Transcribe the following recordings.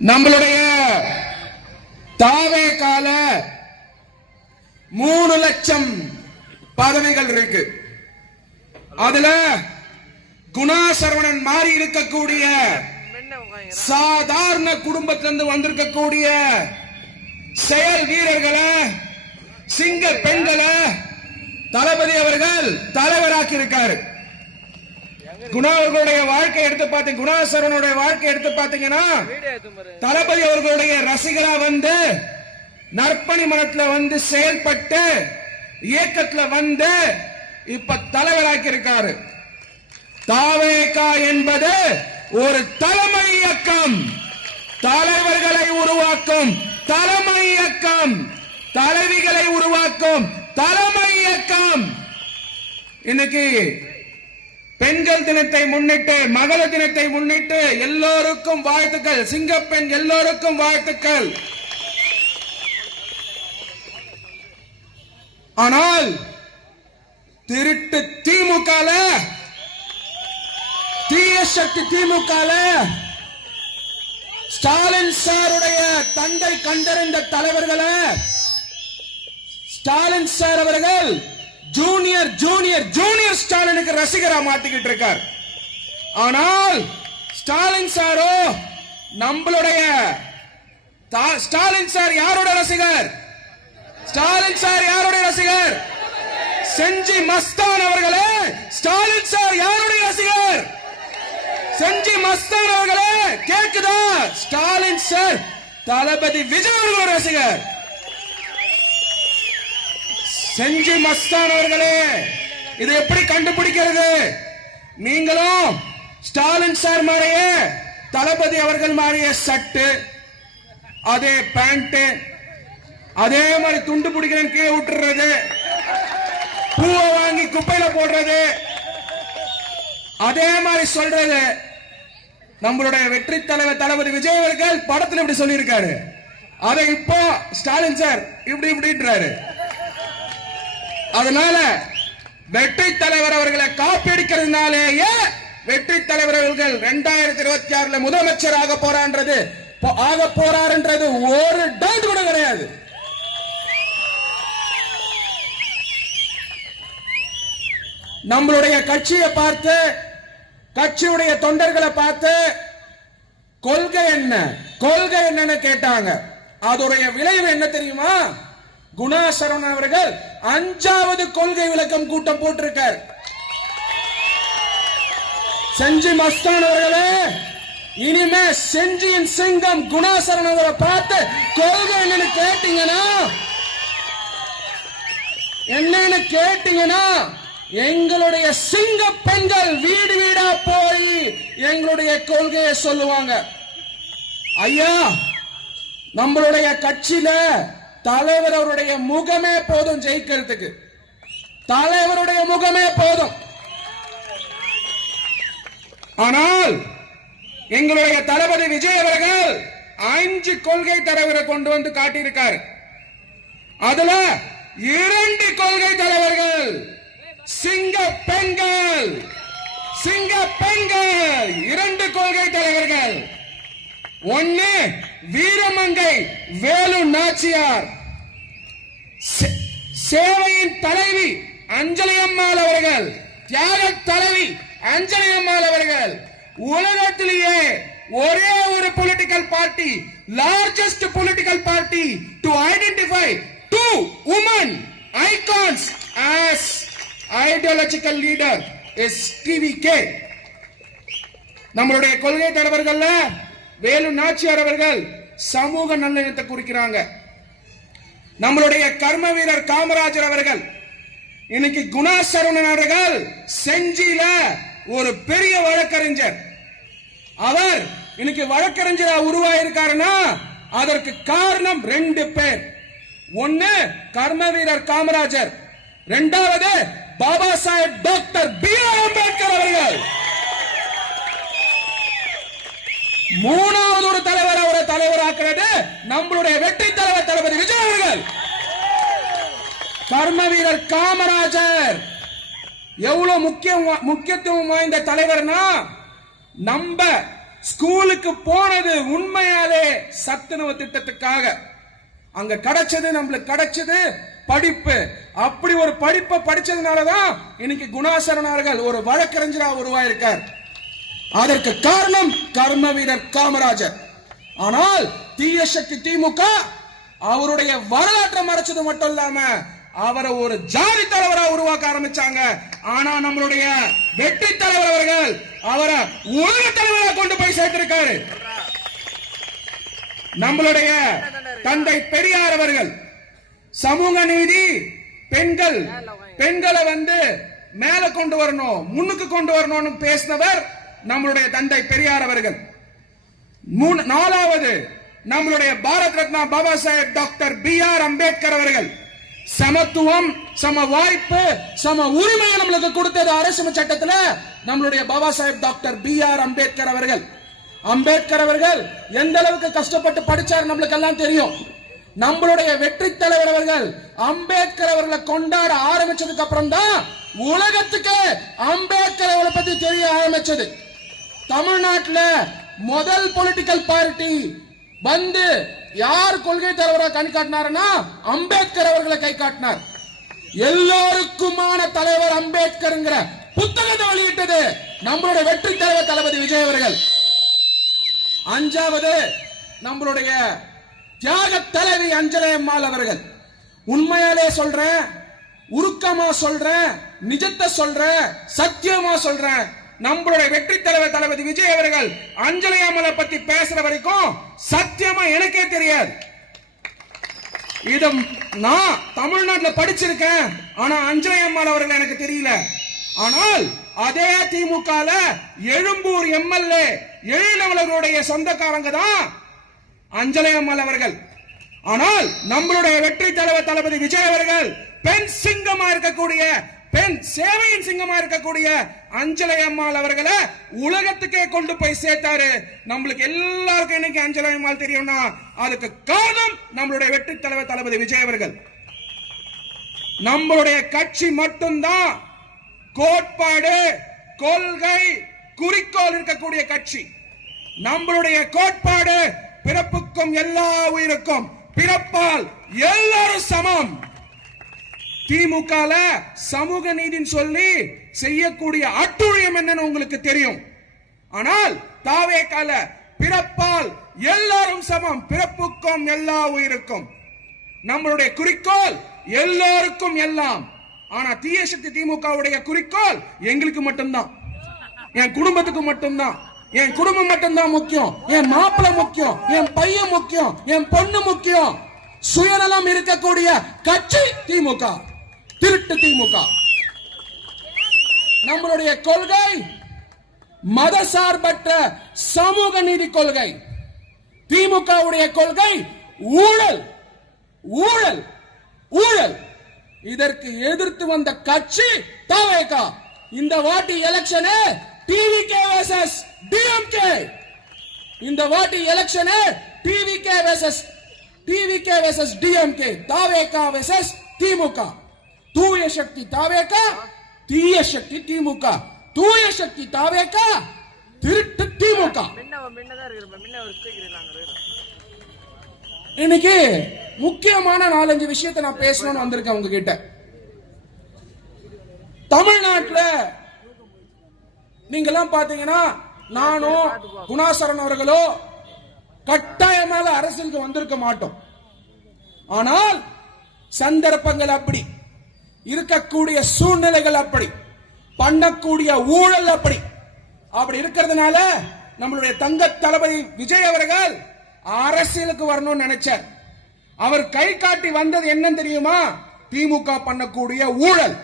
நம்மளுடைய தாவே கால 3 லட்சம் பதவிகள் இருக்கு. அதுல குணா சரவணன் மாறி இருக்கக்கூடிய சாதாரண குடும்பத்திலிருந்து வந்திருக்கக்கூடிய செயல் வீரர்களை, சிங்க பெண்களை தளபதி அவர்கள் தலைவராக்கி இருக்காரு. குணா அவர்களுடைய வாழ்க்கை எடுத்து பார்த்தீங்க, குணா சரவணனுடைய வாழ்க்கை எடுத்து பார்த்தீங்கன்னா, தளபதி அவர்களுடைய ரசிகரா வந்து நற்பணி மனத்துல வந்து செயல்பட்டு இயக்கத்துல வந்து இப்ப தலைவராக்கி இருக்காரு. தாவேகா என்பது ஒரு தலைமை இயக்கம், தலைவர்களை உருவாக்கும் தலைமை இயக்கம், தலைவிகளை உருவாக்கும் தலைமை இயக்கம். இன்னைக்கு பெண்கள் தினத்தை முன்னிட்டு, மகளிர் தினத்தை முன்னிட்டு எல்லோருக்கும் வாழ்த்துக்கள். சிங்கப்பெண் எல்லோருக்கும் வாழ்த்துக்கள். ஆனால் திருட்டு திமுக, தீய சக்தி திமுக, ஸ்டாலின் சாருடைய தந்தை கண்டறிந்த தலைவர்களை ஸ்டாலின் சார் அவர்கள் ஜூனியர் ஜூனியர் ஜூனியர் ஸ்டாலினுக்கு ரசிகரா மாத்திக்கிட்டு இருக்கார். ஆனால் ஸ்டாலின் சாரோ நம்மளுடைய ஸ்டாலின் சார் யாரோட ரசிகர்? ஸ்டாலின் சார் யாருடைய ரசிகர்? செஞ்சி மஸ்தான் அவர்களே, ஸ்டாலின் சார் யாருடைய ரசிகர்? செஞ்சி மஸ்தான் அவர்களே கேக்குதா? ஸ்டாலின் சார் தளபதி விஜய் அவர்களோட ரசிகர். செஞ்சி மஸ்தான் அவர்களே, இது எப்படி கண்டுபிடிக்கிறது? நீங்களும் ஸ்டாலின் சார் மாதிரியே தளபதி அவர்கள் மாதிரியே சட்டு, அதே பேண்ட், அதே மாதிரி துண்டு பிடிக்கிறேன் கீழே விட்டுறது, பூவை வாங்கி குப்பையில போடுறது, அதே மாதிரி சொல்றது. நம்மளுடைய வெற்றி தலைவர் தளபதி விஜய் அவர்கள் படத்தில் இப்படி சொல்லியிருக்காரு, அதை இப்போ ஸ்டாலின் சார் இப்படி இப்படின்றாரு. அதனால வெற்றி தலைவர் அவர்களை காப்பீடிக்கிறதுனாலேயே வெற்றி தலைவர் அவர்கள் 2026 முதலமைச்சர் ஆக போறாருன்றது ஒரு டவுட் கூட கிடையாது. நம்மளுடைய கட்சியை பார்த்து, கட்சியுடைய தொண்டர்களை பார்த்து கொள்கை என்ன கொள்கை என்னன்னு கேட்டாங்க. அதோடைய விளைவு என்ன தெரியுமா? குணா சரவணன் அவர்கள் 5வது கொள்கை விளக்கம் கூட்டம் போட்டிருக்கார். செஞ்சி மஸ்தான் அவர்களே, இனிமே செஞ்சியின் சிங்கம் குணா சரவணன் அவரை பார்த்து கொள்கை என்னன்னு கேட்டீங்கன்னா எங்களுடைய சிங்க பெண்கள் வீடு வீடா போய் எங்களுடைய கொள்கையை சொல்லுவாங்க. ஐயா, நம்மளுடைய கட்சியில தலைவர் அவருடைய முகமே போதும் ஜெயிக்கிறதுக்கு. தலைவருடைய முகமே போதும். ஆனால் எங்களுடைய தளபதி விஜய் அவர்கள் 5 கொள்கை தலைவரை கொண்டு வந்து காட்டியிருக்கார். அதுல 2 கொள்கை தலைவர்கள் சிங்க பெண்கள் 2 கொள்கை தலைவர்கள். ஒன்னு வீரமங்கை வேலு நாச்சியார், சேவையின் தலைவி அஞ்சலி அம்மாள் அவர்கள், தியாக தலைவி அஞ்சலி அம்மாள் அவர்கள். உலகத்திலேயே ஒரே ஒரு political party, largest political party to identify 2 women icons as ideological leader is TVK. நம்மளுடைய கொள்கை தலைவர்கள் வேலு நாச்சியார் அவர்கள் சமூக நல்லிணத்தை குறிக்கிறாங்க. நம்மளுடைய கர்ம வீரர் காமராஜர் அவர்கள், இன்னைக்கு குணா சரவணன் அவர்கள் செஞ்சியில ஒரு பெரிய வழக்கறிஞர். அவர் இன்னைக்கு வழக்கறிஞரா உருவாயிருக்காருன்னா அதற்கு காரணம் 2 பேர். ஒன்னு கர்ம வீரர் காமராஜர், 2வது பாபா சாஹேப் டாக்டர் B.R. அம்பேத்கர் அவர்கள், 3வது ஒரு தலைவர் அவரை தலைவராக்குறது நம்மளுடைய வெற்றி தலைவர் தளபதி விஜய் அவர்கள். கர்ம வீரர் காமராஜர் எவ்வளவு முக்கியத்துவம் வாய்ந்த தலைவர்னா, நம்ம ஸ்கூலுக்கு போனது உண்மையாலே சத்துணவு திட்டத்துக்காக. அங்க கிடைச்சது, நம்மளுக்கு கிடைச்சது படிப்பு. அப்படி ஒரு படிப்பை படிச்சதுனாலதான் இன்னைக்கு குணாசரண் அவர்கள் ஒரு வழக்கறிஞரா உருவாயிருக்கார். அதற்கு காரணம் கர்ம வீரர் காமராஜர். ஆனால் தீய சக்தி திமுக அவருடைய வரலாற்றை மறைச்சது மட்டும் இல்லாம அவரை ஒரு ஜாதி தலைவரா உருவாக்க ஆரம்பிச்சாங்க. ஆனா நம்மளுடைய வெற்றி தலைவர் அவர்கள் அவரை உலக தலைவரா கொண்டு போய் சேர்த்திருக்காரு. நம்மளுடைய தந்தை பெரியார் அவர்கள் சமூக நீதி, பெண்களை மேல கொண்டு வரணும், முன்னுக்கு கொண்டு வரணும்னு பேசினவர் நம்மளுடைய தந்தை பெரியார் அவர்கள். நாலாவது நம்மளுடைய பாரத் ரத்னா பாபா சாஹேப் டாக்டர் B.R. அம்பேத்கர் அவர்கள் சமத்துவம், சம வாய்ப்பு, சம உரிமை நம்மளுக்கு கொடுத்தது அரசியல் சட்டத்தில் நம்மளுடைய பாபா சாஹேப் டாக்டர் B.R. அம்பேத்கர் அவர்கள். அம்பேத்கர் அவர்கள் எந்த அளவுக்கு கஷ்டப்பட்டு படிச்சார் நம்மளுக்கு எல்லாம் தெரியும். நம்மளுடைய வெற்றி தலைவர் அவர்கள் அம்பேத்கர் அவர்களை கொண்டாட ஆரம்பிச்சதுக்கு அப்புறம் தான் உலகத்துக்கு அம்பேத்கர் அவர்களை பத்தி தெரிய ஆரம்பிச்சது. தமிழ்நாட்டில் முதல் பொலிட்டிக்கல் பார்ட்டி யார் கொள்கை தலைவராக கை காட்டினார்னா அம்பேத்கர் அவர்களை கை காட்டினார். எல்லோருக்குமான தலைவர் அம்பேத்கர் புத்தகத்தை வெளியிட்டது நம்மளுடைய வெற்றி தலைவர் தளபதி விஜய் அவர்கள். அஞ்சாவது நம்மளுடைய தியாக தலைவி அஞ்சலை அம்மாள் அவர்கள். உண்மையாலே சொல்றேன், உருக்கமா சொல்றேன், நிஜத்தை சொல்றேன், சத்தியமா சொல்றேன். நம்மளுடைய வெற்றி தலைவர் தளபதி விஜய் அவர்கள் அஞ்சலி அம்மாளை பத்தி பேசுற வரைக்கும் சத்தியமா எனக்கே தெரியாது. இத நான் தமிழ்நாட்டில் படிச்சிருக்கேன், ஆனா அஞ்சலி அம்மாள் அவர்கள் எனக்கு தெரியல. ஆனால் அதே திமுக எழும்பூர் MLA எழிலவர்களுடைய சொந்தக்காரங்க தான் அஞ்சலி அம்மாள் அவர்கள். ஆனால் நம்மளுடைய வெற்றி தலைவர் தளபதி விஜய் அவர்கள் பெண் சிங்கமா இருக்கக்கூடிய, பெண் சேவையின் சிங்கமா இருக்கக்கூடிய அஞ்சலி அம்மாள் அவர்களை உலகத்துக்கே கொண்டு போய் சேர்த்தாரு. நம்மளுக்கு எல்லாருக்கும் இன்னைக்கு அஞ்சலி அம்மாள் தெரியும்னா அதுக்கு காரணம் நம்மளுடைய வெற்றி தலைவர் தளபதி விஜய் அவர்கள். நம்மளுடைய கட்சி மட்டும்தான் கோட்பாடு, கொள்கை, குறிக்கோள் இருக்கக்கூடிய கட்சி. நம்மளுடைய கோட்பாடு பிறப்புக்கும் எல்லா உயிருக்கும், பிறப்பால் எல்லாரும் சமம். திமுக சமூக நீதின்னு சொல்லி செய்யக்கூடிய அட்டுழியம் என்னன்னு உங்களுக்கு தெரியும். ஆனால் தாவேகால பிறப்பால் எல்லாரும் சமம், பிறப்புக்கும் எல்லா உயிருக்கும். நம்மளுடைய குறிக்கோள் எல்லோருக்கும் எல்லாம். ஆனா தீய சக்தி திமுகவுடைய குறிக்கோள் எங்களுக்கு மட்டும்தான், என் குடும்பத்துக்கு மட்டும்தான். என் குடும்பம் மட்டும்தான் முக்கியம், என் மாப்பிள்ளை முக்கியம், என் பையன் முக்கியம், என் பொண்ணு முக்கியம். சுயநலம் இருக்கக்கூடிய கட்சி திமுக, திருட்டு திமுக. நம்மளுடைய கொள்கை மதசார்பற்ற சமூக நீதி கொள்கை. திமுகவுடைய கொள்கை ஊழல், ஊழல், ஊழல். இதற்கு எதிர்த்து வந்த கட்சி தவேகா. இந்த வாட்டி எலெக்ஷனே டிவிகே வெர்சஸ் டிஎம்கே. இந்த வாட்டி எலெக்ஷனே டிவிகே வெர்சஸ் டிஎம்கே, தாவேகா வெர்சஸ் திமுக. தூய சக்தி தாவேகா, தீய சக்தி திமுக. தூய சக்தி தாவேகா, திருட்டு திமுக. இன்னைக்கு முக்கியமான 4-5 விஷயத்தை நான் பேசணும்னு வந்திருக்கேன் உங்ககிட்ட. தமிழ்நாட்டில் நீங்க எல்லாம் பாத்தீங்கன்னா நானும் குணாசரண் அவர்களோ கட்டாயமாக அரசியலுக்கு வந்திருக்க மாட்டோம். ஆனால் சந்தர்ப்பங்கள் அப்படி, இருக்கக்கூடிய சூழ்நிலைகள் அப்படி, பண்ணக்கூடிய ஊழல் அப்படி இருக்கிறதுனால நம்மளுடைய தங்க தளபதி விஜய் அவர்கள் அரசியலுக்கு வரணும்னு நினைச்சார். அவர் கை காட்டி வந்தது என்ன தெரியுமா? திமுக பண்ணக்கூடிய ஊழல்.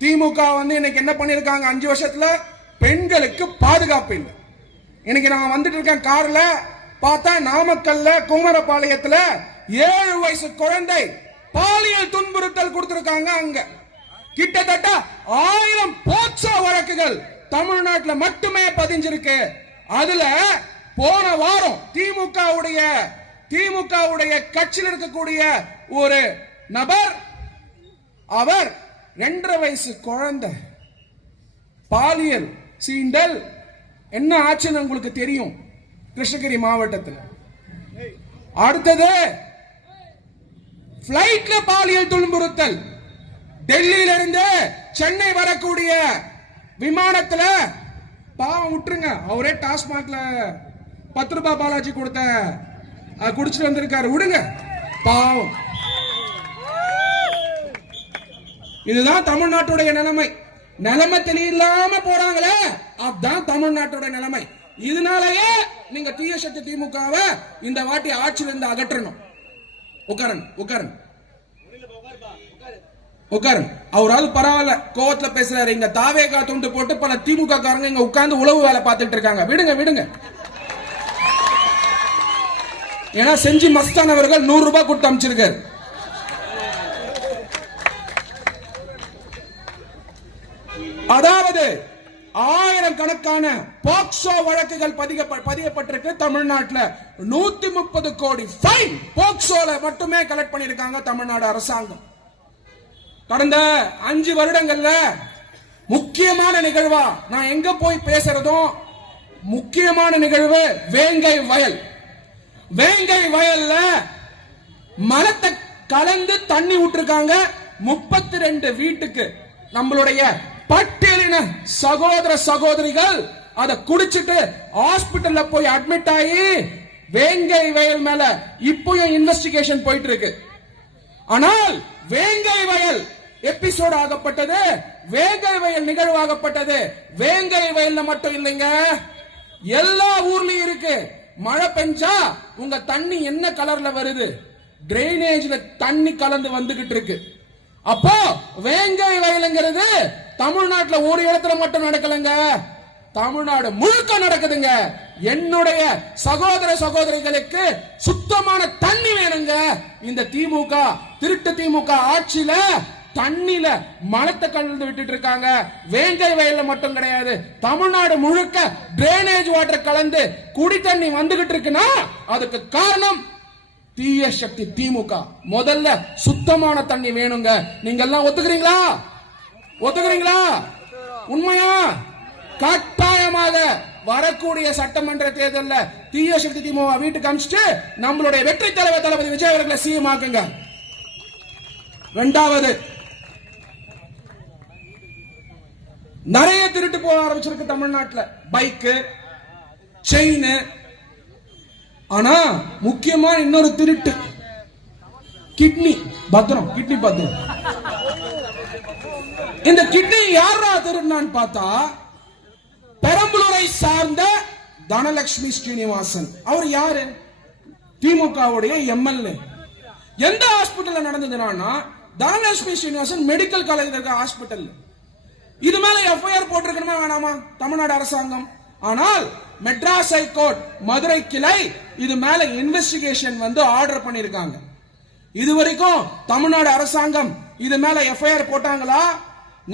திமுக இன்னைக்கு என்ன பண்ணிருக்காங்க? 5 வருஷத்துல பெண்களுக்கு பாதுகாப்பு இல்லை. இன்னைக்கு நான் வந்துட்டு இருக்கேன் கார்ல, பார்த்தா நாமக்கல்ல குமரபாளையத்துல 7 வயசு குழந்தை பாலியல் துன்புறுத்தல் கொடுத்திருக்காங்க. அங்க கிட்டத்தட்ட 1000 போக்சோ வழக்குகள் தமிழ்நாட்டில் மட்டுமே பதிஞ்சிருக்கு. அதுல போன வாரம் திமுகவுடைய கட்சியில் இருக்கக்கூடிய ஒரு நபர், அவர் 2.5 வயசு குழந்தை பாலியல் சீண்டல் என்ன ஆச்சுன்னு உங்களுக்கு தெரியும். கிருஷ்ணகிரி மாவட்டத்தில். அடுத்தது பிளைட்ல பாலியல் துன்புறுத்தல். டெல்லியில இருந்து சென்னை வரக்கூடிய விமானத்துல பாவம் விட்டுருங்க, அவரே டாஸ்மாக்ல 10 ரூபாய் பாலாஜி கொடுத்த குடிச்சிட்டு வந்திருக்காரு, விடுங்க பாவம். இதுதான் தமிழ்நாட்டுடைய நிலைமை. நிலைமை தெரியலாம போறாங்களே, அதுதான் தமிழ்நாட்டுடைய நிலைமை. இதனாலேயே நீங்க தீய சக்தி திமுகவை இந்த வாட்டி ஆட்சியிலிருந்து அகற்றணும். உட்காரன் அவரால் பரவாயில்ல, கோவத்துல பேசுறாரு. இங்க தாவேகா துண்டு போட்டு பல திமுக காரங்க இங்க உட்கார்ந்து உளவு வேலை பார்த்துட்டு இருக்காங்க. விடுங்க. ஏன்னா செஞ்சி மஸ்தான் அவர்கள் 100 ரூபாய் கொடுத்து அமைச்சிருக்காரு. அதாவது 1000 கணக்கான போக்சோ வழக்குகள் பதியப்பட்டிருக்கு தமிழ்நாட்டில். 130 கோடி ஃபைன் போக்சோல மட்டுமே கலெக்ட் பண்ணிருக்காங்க தமிழ்நாடு அரசாங்கம். கடந்த 5 வருடங்கள்ல முக்கியமான நிகழ்வா நான் எங்க போய் பேசுறதும் முக்கியமான நிகழ்வு வேங்கை வயல்ல மலத்தை கலந்து தண்ணி விட்டுருக்காங்க. 32 வீட்டுக்கு நம்மளுடைய பட்டியலின சகோதர சகோதரிகள் அதை குடிச்சிட்டு ஹாஸ்பிட்டல்ல போய் அட்மிட் ஆகி வேங்கை வயல் மேல இப்பயும் இன்வெஸ்டிகேஷன் போயிட்டு இருக்கு. ஆனால் வேங்கை வயல் எபிசோட் ஆகப்பட்டது, வேங்கை வயல் நிகழ்வாகப்பட்டது. வேங்கை வயல்ல மட்டும் இல்லைங்க, எல்லா ஊர்லயும் இருக்கு. மழை பெஞ்சா உங்க தண்ணி என்ன கலர்ல வருது? டிரைனேஜ்ல தண்ணி கலந்து வந்துகிட்டு இருக்கு. அப்போ வேங்கை வயலுங்கிறது தமிழ்நாட்டுல ஒரு இடத்துல மட்டும் நடக்கலங்க, தமிழ்நாடு முழுக்க நடக்குதுங்க. என்னுடைய சகோதர சகோதரிகளுக்கு சுத்தமான தண்ணி வேணுங்க. இந்த திமுக திருட்டு திமுக ஆட்சியில தண்ணில மலத்தை கலந்து விட்டுட்டு இருக்காங்க. வேங்கை வயல்ல மட்டும் கிடையாது, தமிழ்நாடு முழுக்க டிரைனேஜ் வாட்டர் கலந்து குடி தண்ணி வந்துகிட்டு இருக்குன்னா அதுக்கு காரணம் தீய சக்தி திமுக. முதல்ல சுத்தமான தண்ணி வேணுங்க. நீங்க எல்லாம் ஒத்துக்கிறீங்களா? உண்மையா? கட்டாயமாக வரக்கூடிய சட்டமன்ற தேர்தலில் தீய சக்தி திமுக வீட்டுக்கு அமிச்சிட்டு நம்மளுடைய வெற்றி தலைவர் தளபதி விஜய் அவர்களை சிஎம் ஆக்குங்க. இரண்டாவது, நிறைய திருட்டு போக ஆரம்பிச்சிருக்கு தமிழ்நாட்டில். Bike, chain. ஆனா முக்கியமா இன்னொரு திருட்டு கிட்னி பத்திரம். இந்த கிட்னி யாரா திருடினான்னு பார்த்தா பெரம்பலூரை சார்ந்த தனலட்சுமி ஸ்ரீனிவாசன். அவர் யாரு? திமுகவுடைய எம்எல்ஏ. எந்த ஹாஸ்பிட்டல் நடந்ததுன்னா தனலட்சுமி ஸ்ரீனிவாசன் மெடிக்கல் காலேஜ் இருக்க ஹாஸ்பிட்டல். இது மேல எஃப்ஐஆர் போட்டிருக்கணுமா வேணாமா தமிழ்நாடு அரசாங்கம்? ஆனால் மெட்ராஸ் ஹைகோர்ட் மதுரை கிளை இது மேல இன்வெஸ்டிகேஷன் ஆர்டர் பண்ணிருக்காங்க. இதுவரைக்கும் தமிழ்நாடு அரசாங்கம் இது மேல எஃப்ஐஆர் போட்டாங்களா?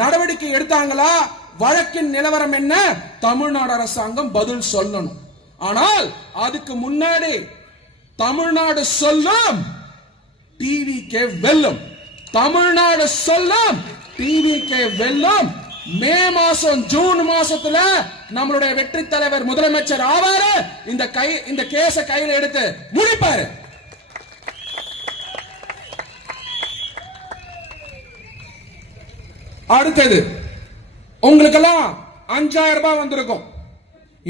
நடவடிக்கை எடுத்தாங்களா? வழக்கின் நிலவரம் என்ன? தமிழ்நாடு அரசாங்கம் பதில் சொல்லணும். ஆனால் அதுக்கு முன்னாடி தமிழ்நாடு சொல்லும், டிவிகே வெல்லும். தமிழ்நாடு சொல்லும், டிவிகே வெல்லும். மே மாசம் ஜூன் மாசத்துல நம்மளுடைய வெற்றி தலைவர் முதலமைச்சர் ஆவாரு. இந்த கேஸ கையில எடுத்து முடிப்பாரு. அடுத்தது உங்களுக்கெல்லாம் 5000 ரூபாய் வந்திருக்கும்,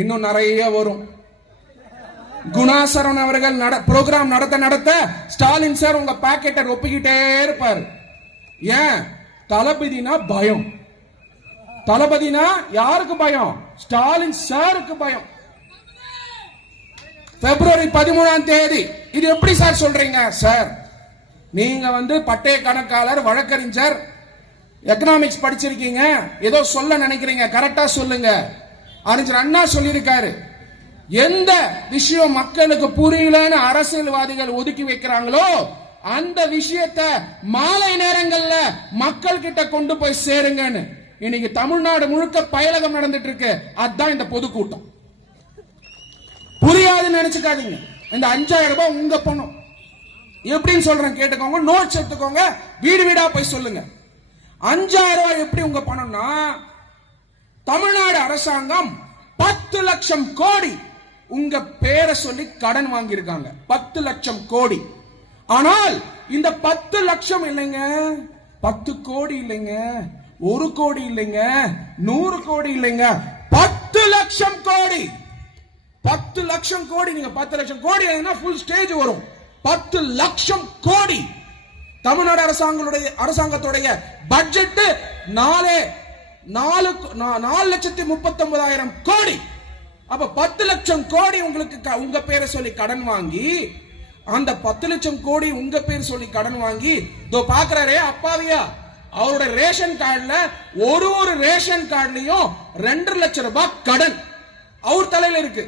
இன்னும் நிறைய வரும். குணாசரன் அவர்கள் ப்ரோக்ராம் நடத்த ஸ்டாலின் சார் உங்க பாக்கெட்டை ஒப்பிக்கிட்டே இருப்பாரு. ஏன்? தளபதினா பயம். தளபதினா யாருக்கு பயம்? ஸ்டாலின் சாருக்கு பயம். பிப்ரவரி 13ஆம் தேதி. இது எப்படி சார் சொல்றீங்க? சார் நீங்க பட்டய கணக்காளர், வழக்கறிஞர், எக்கனாமிக்ஸ் படிச்சிருக்கீங்க, ஏதோ சொல்ல நினைக்கிறீங்க, கரெக்டா சொல்லுங்க. அறிஞர் அண்ணா சொல்லியிருக்காரு, எந்த விஷயம் மக்களுக்கு புரியலன்னு அரசியல்வாதிகள் ஒதுக்கி வைக்கிறாங்களோ அந்த விஷயத்தை மாலை நேரங்கள்ல மக்கள் கிட்ட கொண்டு போய் சேருங்கன்னு. இன்னைக்கு தமிழ்நாடு முழுக்க பயலகம் நடந்துட்டு இருக்கு. அதுதான் இந்த பொதுக்கூட்டம். புரியாதுன்னு நினைச்சுக்காதீங்க. இந்த 5000 ரூபாய் உங்க பணம். எப்படின்னு சொல்றேன் கேட்டுக்கோங்க, நோட்ஸ் எடுத்துக்கோங்க, வீடு வீடா போய் சொல்லுங்க. 5000 ரூபாய் எப்படி உங்க பணம்னா, தமிழ்நாடு அரசாங்கம் 10 லட்சம் கோடி உங்க பேரை சொல்லி கடன் வாங்கியிருக்காங்க 10 லட்சம் கோடி. ஆனால் இந்த 10 லட்சம் இல்லைங்க, 10 கோடி இல்லைங்க, 1 கோடி இல்லைங்க, 100 கோடி இல்லைங்க, 10 லட்சம் கோடி. 10 லட்சம் கோடி. நீங்க 10 லட்சம் கோடி ஃபுல் ஸ்டேஜ் வரும். 10 லட்சம் கோடி. தமிழ்நாடு அரசாங்கத்துடைய பட்ஜெட் 4,39,000 கோடி. அப்ப 10 லட்சம் கோடி உங்களுக்கு உங்க பேரை சொல்லி கடன் வாங்கி, அந்த 10 லட்சம் கோடி உங்க பேர் சொல்லி கடன் வாங்கி இதோ பாக்குறாரே அப்பாவியா, அவருடைய ரேஷன் கார்டுல ஒரு ரேஷன் கார்டுலயும் 2 லட்சம் ரூபாய் கடன் அவர் தலையில இருக்கு.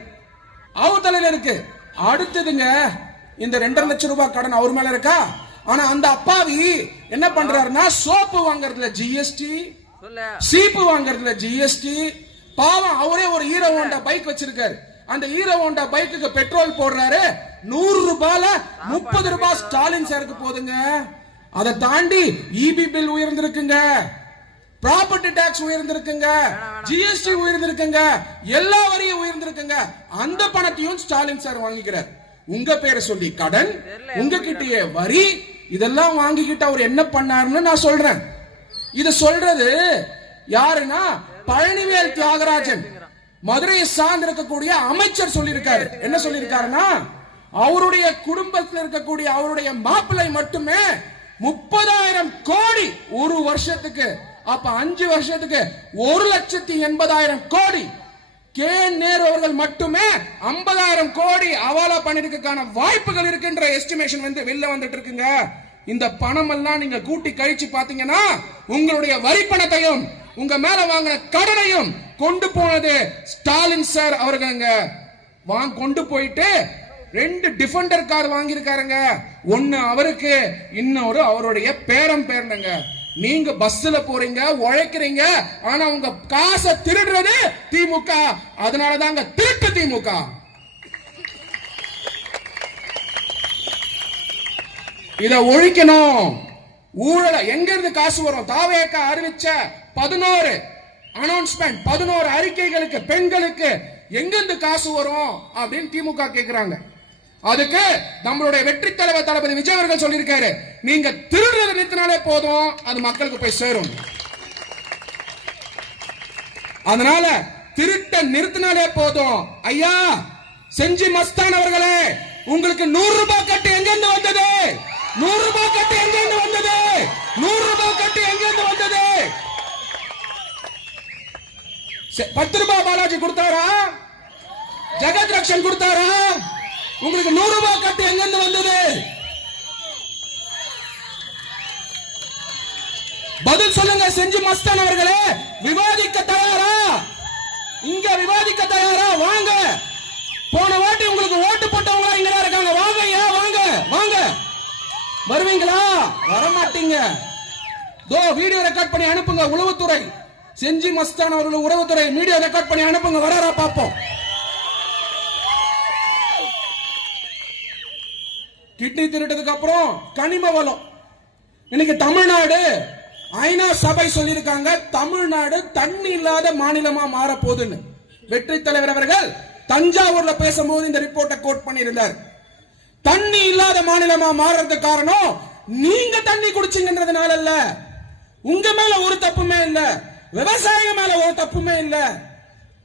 அடுத்ததுங்க இந்த 2 லட்சம் ரூபாய் கடன் அவர் மேல இருக்கா? ஆனா அந்த அப்பாவி என்ன பண்றாருன்னா சோப்பு வாங்குறதுல ஜிஎஸ்டி, சீப்பு வாங்குறதுல ஜிஎஸ்டி. பாவம், அவரே ஒரு ஹீரோ ஹோண்டா பைக் வச்சிருக்காரு. அந்த ஹீரோ ஹோண்டா பைக்குக்கு பெட்ரோல் போடுறாரு. 100 ரூபாயில 30 ரூபாய் ஸ்டாலின் சாருக்கு போதுங்க. அதை தாண்டி இபி பில் உயர்ந்திருக்குங்க, ப்ராப்பர்ட்டி டாக்ஸ் உயர்ந்திருக்குங்க, ஜிஎஸ்டி உயர்ந்திருக்குங்க, எல்லா வரியும் உயர்ந்திருக்குங்க. அந்த பணத்தையும் ஸ்டாலின் சார் வாங்கிக்கிறார். உங்க பேரை சொல்லி கடன், உங்க கிட்டயே வரி, இதெல்லாம் வாங்கிக்கிட்டு அவர் என்ன பண்ணாருன்னு நான் சொல்றேன். இத சொல்றது யாருன்னா பழனிவேல் தியாகராஜன், மதுரையை சார்ந்து இருக்கக்கூடிய அமைச்சர் சொல்லியிருக்காரு. என்ன சொல்லியிருக்காருன்னா, அவருடைய குடும்பத்தில் இருக்கக்கூடிய அவருடைய மாப்பிள்ளை மட்டுமே 30,000 கோடி ஒரு வருஷத்துக்கு. அப்ப 5 வருஷத்துக்கு 1,80,000 கோடி. கே நேரு அவர்கள் மட்டுமே 50,000 கோடி அவாலா பண்ணிருக்கான வாய்ப்புகள் இருக்குன்ற எஸ்டிமேஷன் வெளில வந்துட்டு இருக்குங்க. இந்த பணம் எல்லாம் நீங்க கூட்டி கழிச்சு பாத்தீங்கன்னா உங்களுடைய வரி பணத்தையும் உங்க மேல வாங்கின கடனையும் கொண்டு போனது ஸ்டாலின் சார் அவர்களுங்க. கொண்டு போயிட்டு 2 டிஃபெண்டர் கார் வாங்கியிருக்காருங்க. ஒன்னு அவருக்கு, இன்னொரு அவருடைய பேரனுங்க. நீங்க பஸ்ல போறீங்க, உழைக்கிறீங்க, ஆனா உங்க காசை திருடுறது திமுக. அதனாலதாங்க திருட்டு திமுக. இத ஒழிக்கணும். ஊழல எங்க இருந்து காசு வரும்? தாவேகா அறிவிச்ச 11 அனௌன்ஸ்மெண்ட், 11 அறிக்கைகளுக்கு பெண்களுக்கு எங்க இருந்து காசு வரும் அப்படின்னு திமுக கேக்குறாங்க. அதுக்கு நம்மளுடைய வெற்றி தலைவர் தளபதி விஜய் அவர்கள் சொல்லியிருக்காரு, நீங்க திருடுறதை நிறுத்தினாலே போதும், அது மக்களுக்கு போய் சேரும். அதனால திருட்ட நிறுத்தினாலே போதும். ஐயா செஞ்சி மஸ்தான் அவர்களே, உங்களுக்கு 100 ரூபாய் கட்டு எங்க இருந்து வந்தது? 100 ரூபாய் கட்டு எங்க இருந்து வந்தது? 100 ரூபாய் கட்டு எங்க இருந்து வந்தது? 10 ரூபாய் பாலாஜி கொடுத்தாரா? ஜெகத் ரக்ஷன் கொடுத்தாரா? உங்களுக்கு 100 ரூபாய் கட்டு எங்க இருந்து வந்தது? பதில் சொல்லுங்க செஞ்சி மஸ்தான் அவர்களே. விவாதிக்க தயாரா? இங்க விவாதிக்க தயாரா? வாங்க. போன வாட்டி உங்களுக்கு ஓட்டு போட்டவங்க இங்க இருக்காங்க. வாங்க ஐயா, வாங்க வாங்க. வருவீங்களா? வரமாட்டீங்க. வீடியோ ரெக்கார்ட் பண்ணி அனுப்புங்க. உளவுத்துறை செஞ்சி மஸ்தான் அவர்கள் உளவுத்துறை வீடியோ ரெக்கார்ட் பண்ணி அனுப்புங்க. வராரா பாப்போம். கிட்னி திருட்டதுக்கு அப்புறம் கனிம வளம். இன்னைக்கு தமிழ்நாடு ஐநா சபை சொல்லியிருக்காங்க, தமிழ்நாடு தண்ணி இல்லாத மாநிலமா மாற போகுதுன்னு. வெற்றி தலைவர் அவர்கள் தஞ்சாவூர்ல பேசும்போது இந்த ரிப்போர்ட்டை கோட் பண்ணியிருந்தார். தண்ணி இல்லாத மாநிலமா மாறதுக்கு காரணம் நீங்க தண்ணி குடிச்சீங்கன்றதுனால இல்ல, உங்க மேல ஒரு தப்புமே இல்ல, விவசாயிங்க மேல ஒரு தப்புமே இல்ல.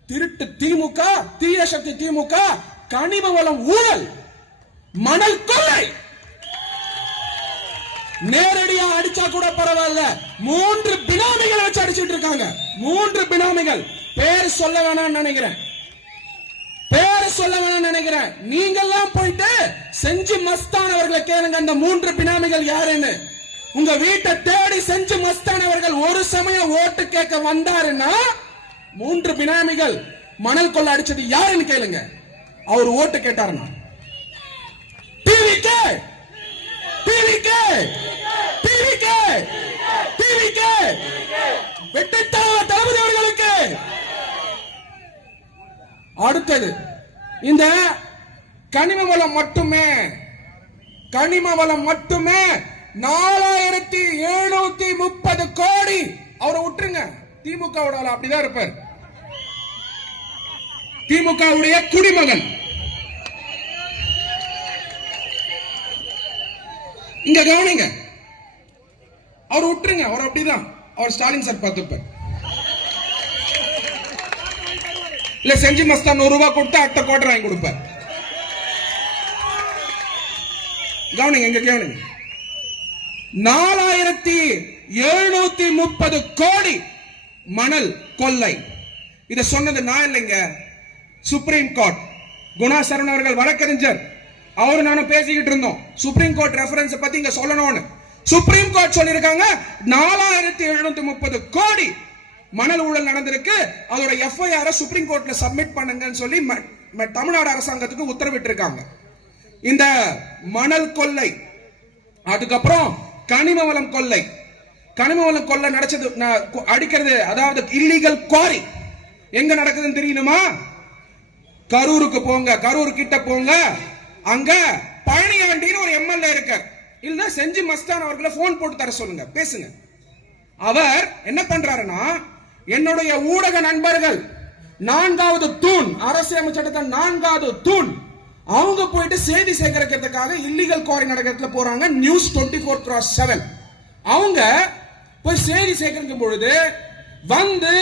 திருட்டு திமுக, தீய சக்தி திமுக, கனிம வளம் ஊழல், மணல் கொள்ளை. நேரடியா அடிச்சா கூட பரவாயில்ல, 3 பினாமிகள் வச்சு அடிச்சிட்டு இருக்காங்க. 3 பினாமிகள். பேர் சொல்ல வேணாம்னு நினைக்கிறேன், நீங்க எல்லாம் போயிட்டு செஞ்சி மஸ்தான் அவர்களை கேளுங்க, அந்த 3 பினாமிகள் யாருன்னு. உங்க வீட்டை தேடி செஞ்சி மஸ்தான் அவர்கள் ஒரு சமயம் ஓட்டு கேட்க வந்தாருன்னா 3 பினாமிகள் மணல் கொள்ள அடிச்சது யாருன்னு கேளுங்க. அவர் ஓட்டு கேட்டாருன்னா தளபதி அவர்களுக்கு. அடுத்தது இந்த கனிம வளம் மட்டுமே 4730 கோடி. அவரை விட்டுருங்க, திமுக அப்படிதான் இருப்பார். திமுகவுடைய குடிமகன் இங்க கவனிங்க, அவர் விட்டுருங்க, அவர் அப்படிதான், அவர் ஸ்டாலின் சார் பார்த்துப்பார். இல்ல செஞ்சி மஸ்தான் 100 ரூபாய் கொடுத்து அடுத்த கோட்டர் வாங்கி கொடுப்பார். கவனிங்க, இங்க கவனிங்க, 4730 கோடி மணல் கொள்ளை. இத சொன்னது நான் இல்லைங்க, சுப்ரீம் கோர்ட். குணா சரவணன் அவர்கள் வழக்கறிஞர், அவரு நானும் பேசிக்கிட்டு இருந்தோம் சுப்ரீம் கோர்ட் ரெஃபரன்ஸ் பத்தி இங்க சொல்லணும்னு. சுப்ரீம் கோர்ட் சொல்லிருக்காங்க 4730 கோடி மணல் ஊழல் நடந்திருக்கு, அதோட எஃப்ஐஆர் சுப்ரீம் கோர்ட்ல சப்மிட் பண்ணுங்கன்னு சொல்லி தமிழ்நாடு அரசாங்கத்துக்கு உத்தரவிட்டு இருக்காங்க. இந்த மணல் கொள்ளை, அதுக்கப்புறம் கனிம வளம் கொள்ளை, கனிம வளம் கொள்ளை நடச்சது அடிக்கிறது, அதாவது இல்லீகல் குவாரி எங்க நடக்குதுன்னு தெரியணுமா? கரூருக்கு போங்க, கரூர் கிட்ட போங்க, அங்க பழனியாண்டின்னு ஒரு எம்எல்ஏ இருக்கார். இல்ல செஞ்சி மஸ்தான் அவர்களை போன் போட்டு தர சொல்லுங்க, பேசுங்க. அவர் என்ன பண்றாருன்னா, என்னுடைய ஊடக நண்பர்கள் 4வது தூண், அரசியல் சட்டத்தின் 4வது தூண், அவங்க போயிட்டு செய்தி சேகரிக்கிறதுக்காக இல்லீகல் குவாரி நடக்கிறதுல போறாங்க. நியூஸ் 24/7 அவங்க போய் செய்தி சேகரிக்கும் பொழுது வந்து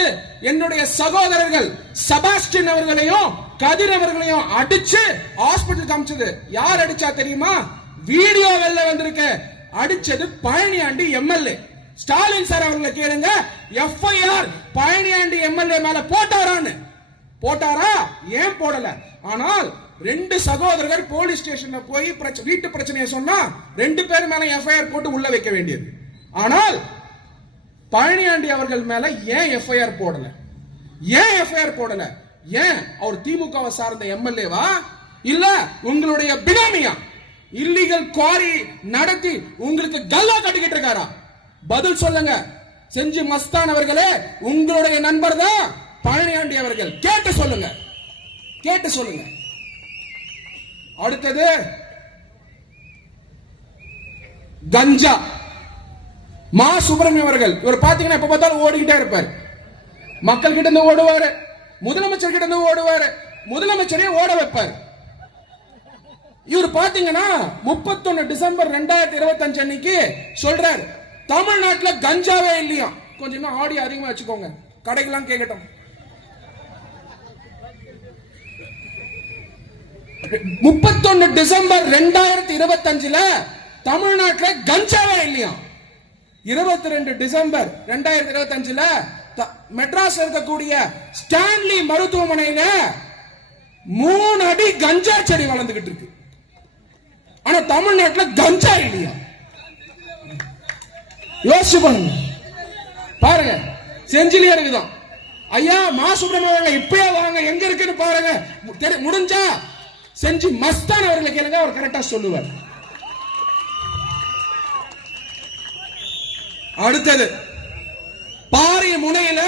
என்னுடைய சகோதரர்கள் செபாஸ்டியன் அவர்களையும் கதிர் அவர்களையும் அடிச்சு ஹாஸ்பிட்டல் காமிச்சது. யார் அடிச்சா தெரியுமா? வீடியோ வெளில வந்திருக்கு. அடிச்சது பழனியாண்டி எம்எல்ஏ. ஸ்டாலின் சார் அவர்களை கேளுங்க, எஃப்ஐஆர் பழனியாண்டி எம்எல்ஏ மேல போட்டாரான்னு. போட்டாரா? ஏன் போடல? ஆனால் 2 சகோதரர்கள் போலீஸ் ஸ்டேஷன்ல போய் வீட்டு பிரச்சனையை சொன்னா 2 பேர் மேல எஃப்ஐஆர் போட்டு உள்ள வைக்க வேண்டியது. ஆனால் பழனியாண்டி அவர்கள் மேல ஏன் எஃப்ஐஆர் போடல? ஏன் எஃப்ஐஆர் போடல? ஏன் அவர் திமுகவை சார்ந்த எம்எல்ஏவா இல்ல உங்களுடைய பினாமியா? இல்லீகல் குவாரி நடத்தி உங்களுக்கு கல்லா கட்டிக்கிட்டு இருக்காரா? பதில் சொல்லுங்க. செஞ்சி மஸ்தான் அவர்களே, உங்களுடைய நண்பர் தான் பழனியாண்டி அவர்கள். கேட்டு சொல்லுங்க, கேட்டு சொல்லுங்க. அடுத்தது கஞ்சா. மா சுப்பிரமணியம் அவர்கள், இவர் பாத்தீங்கன்னா எப்ப பார்த்தாலும் ஓடிக்கிட்டே இருப்பார். மக்கள் கிட்ட இருந்து ஓடுவாரு, முதலமைச்சர் கிட்ட இருந்து ஓடுவாரு, முதலமைச்சரே ஓட வைப்பார். இவர் பாத்தீங்கன்னா 31 டிசம்பர் 2025 அன்னைக்கு சொல்றாரு, தமிழ்நாட்டில் கஞ்சாவே இல்லையா. கொஞ்சம் ஆடியோ அதிகமா வச்சுக்கோங்க, கடைக்கெல்லாம் கேட்கட்டும். 31 டிசம்பர் 2025 தமிழ்நாட்டில் கஞ்சாவே இல்லையா. 22 டிசம்பர் 2025 மெட்ராஸ் இருக்கக்கூடிய ஸ்டான்லி மருத்துவமனையில 3 அடி கஞ்சா செடி வளர்ந்துகிட்டு இருக்கு. ஆனா தமிழ்நாட்டில் கஞ்சா இல்லையா. யோசிச்சு பாருங்க, செஞ்சிலே இருக்குதான். ஐயா மா சுப்பிரமணியம் இப்பயே வாங்க, எங்க இருக்குன்னு பாருங்க. முடிஞ்சா செஞ்சி மஸ்தான் அவர்களை கேளுங்க, அவர் கரெக்டா சொல்லுவார். அடுத்தது பாரி முனையில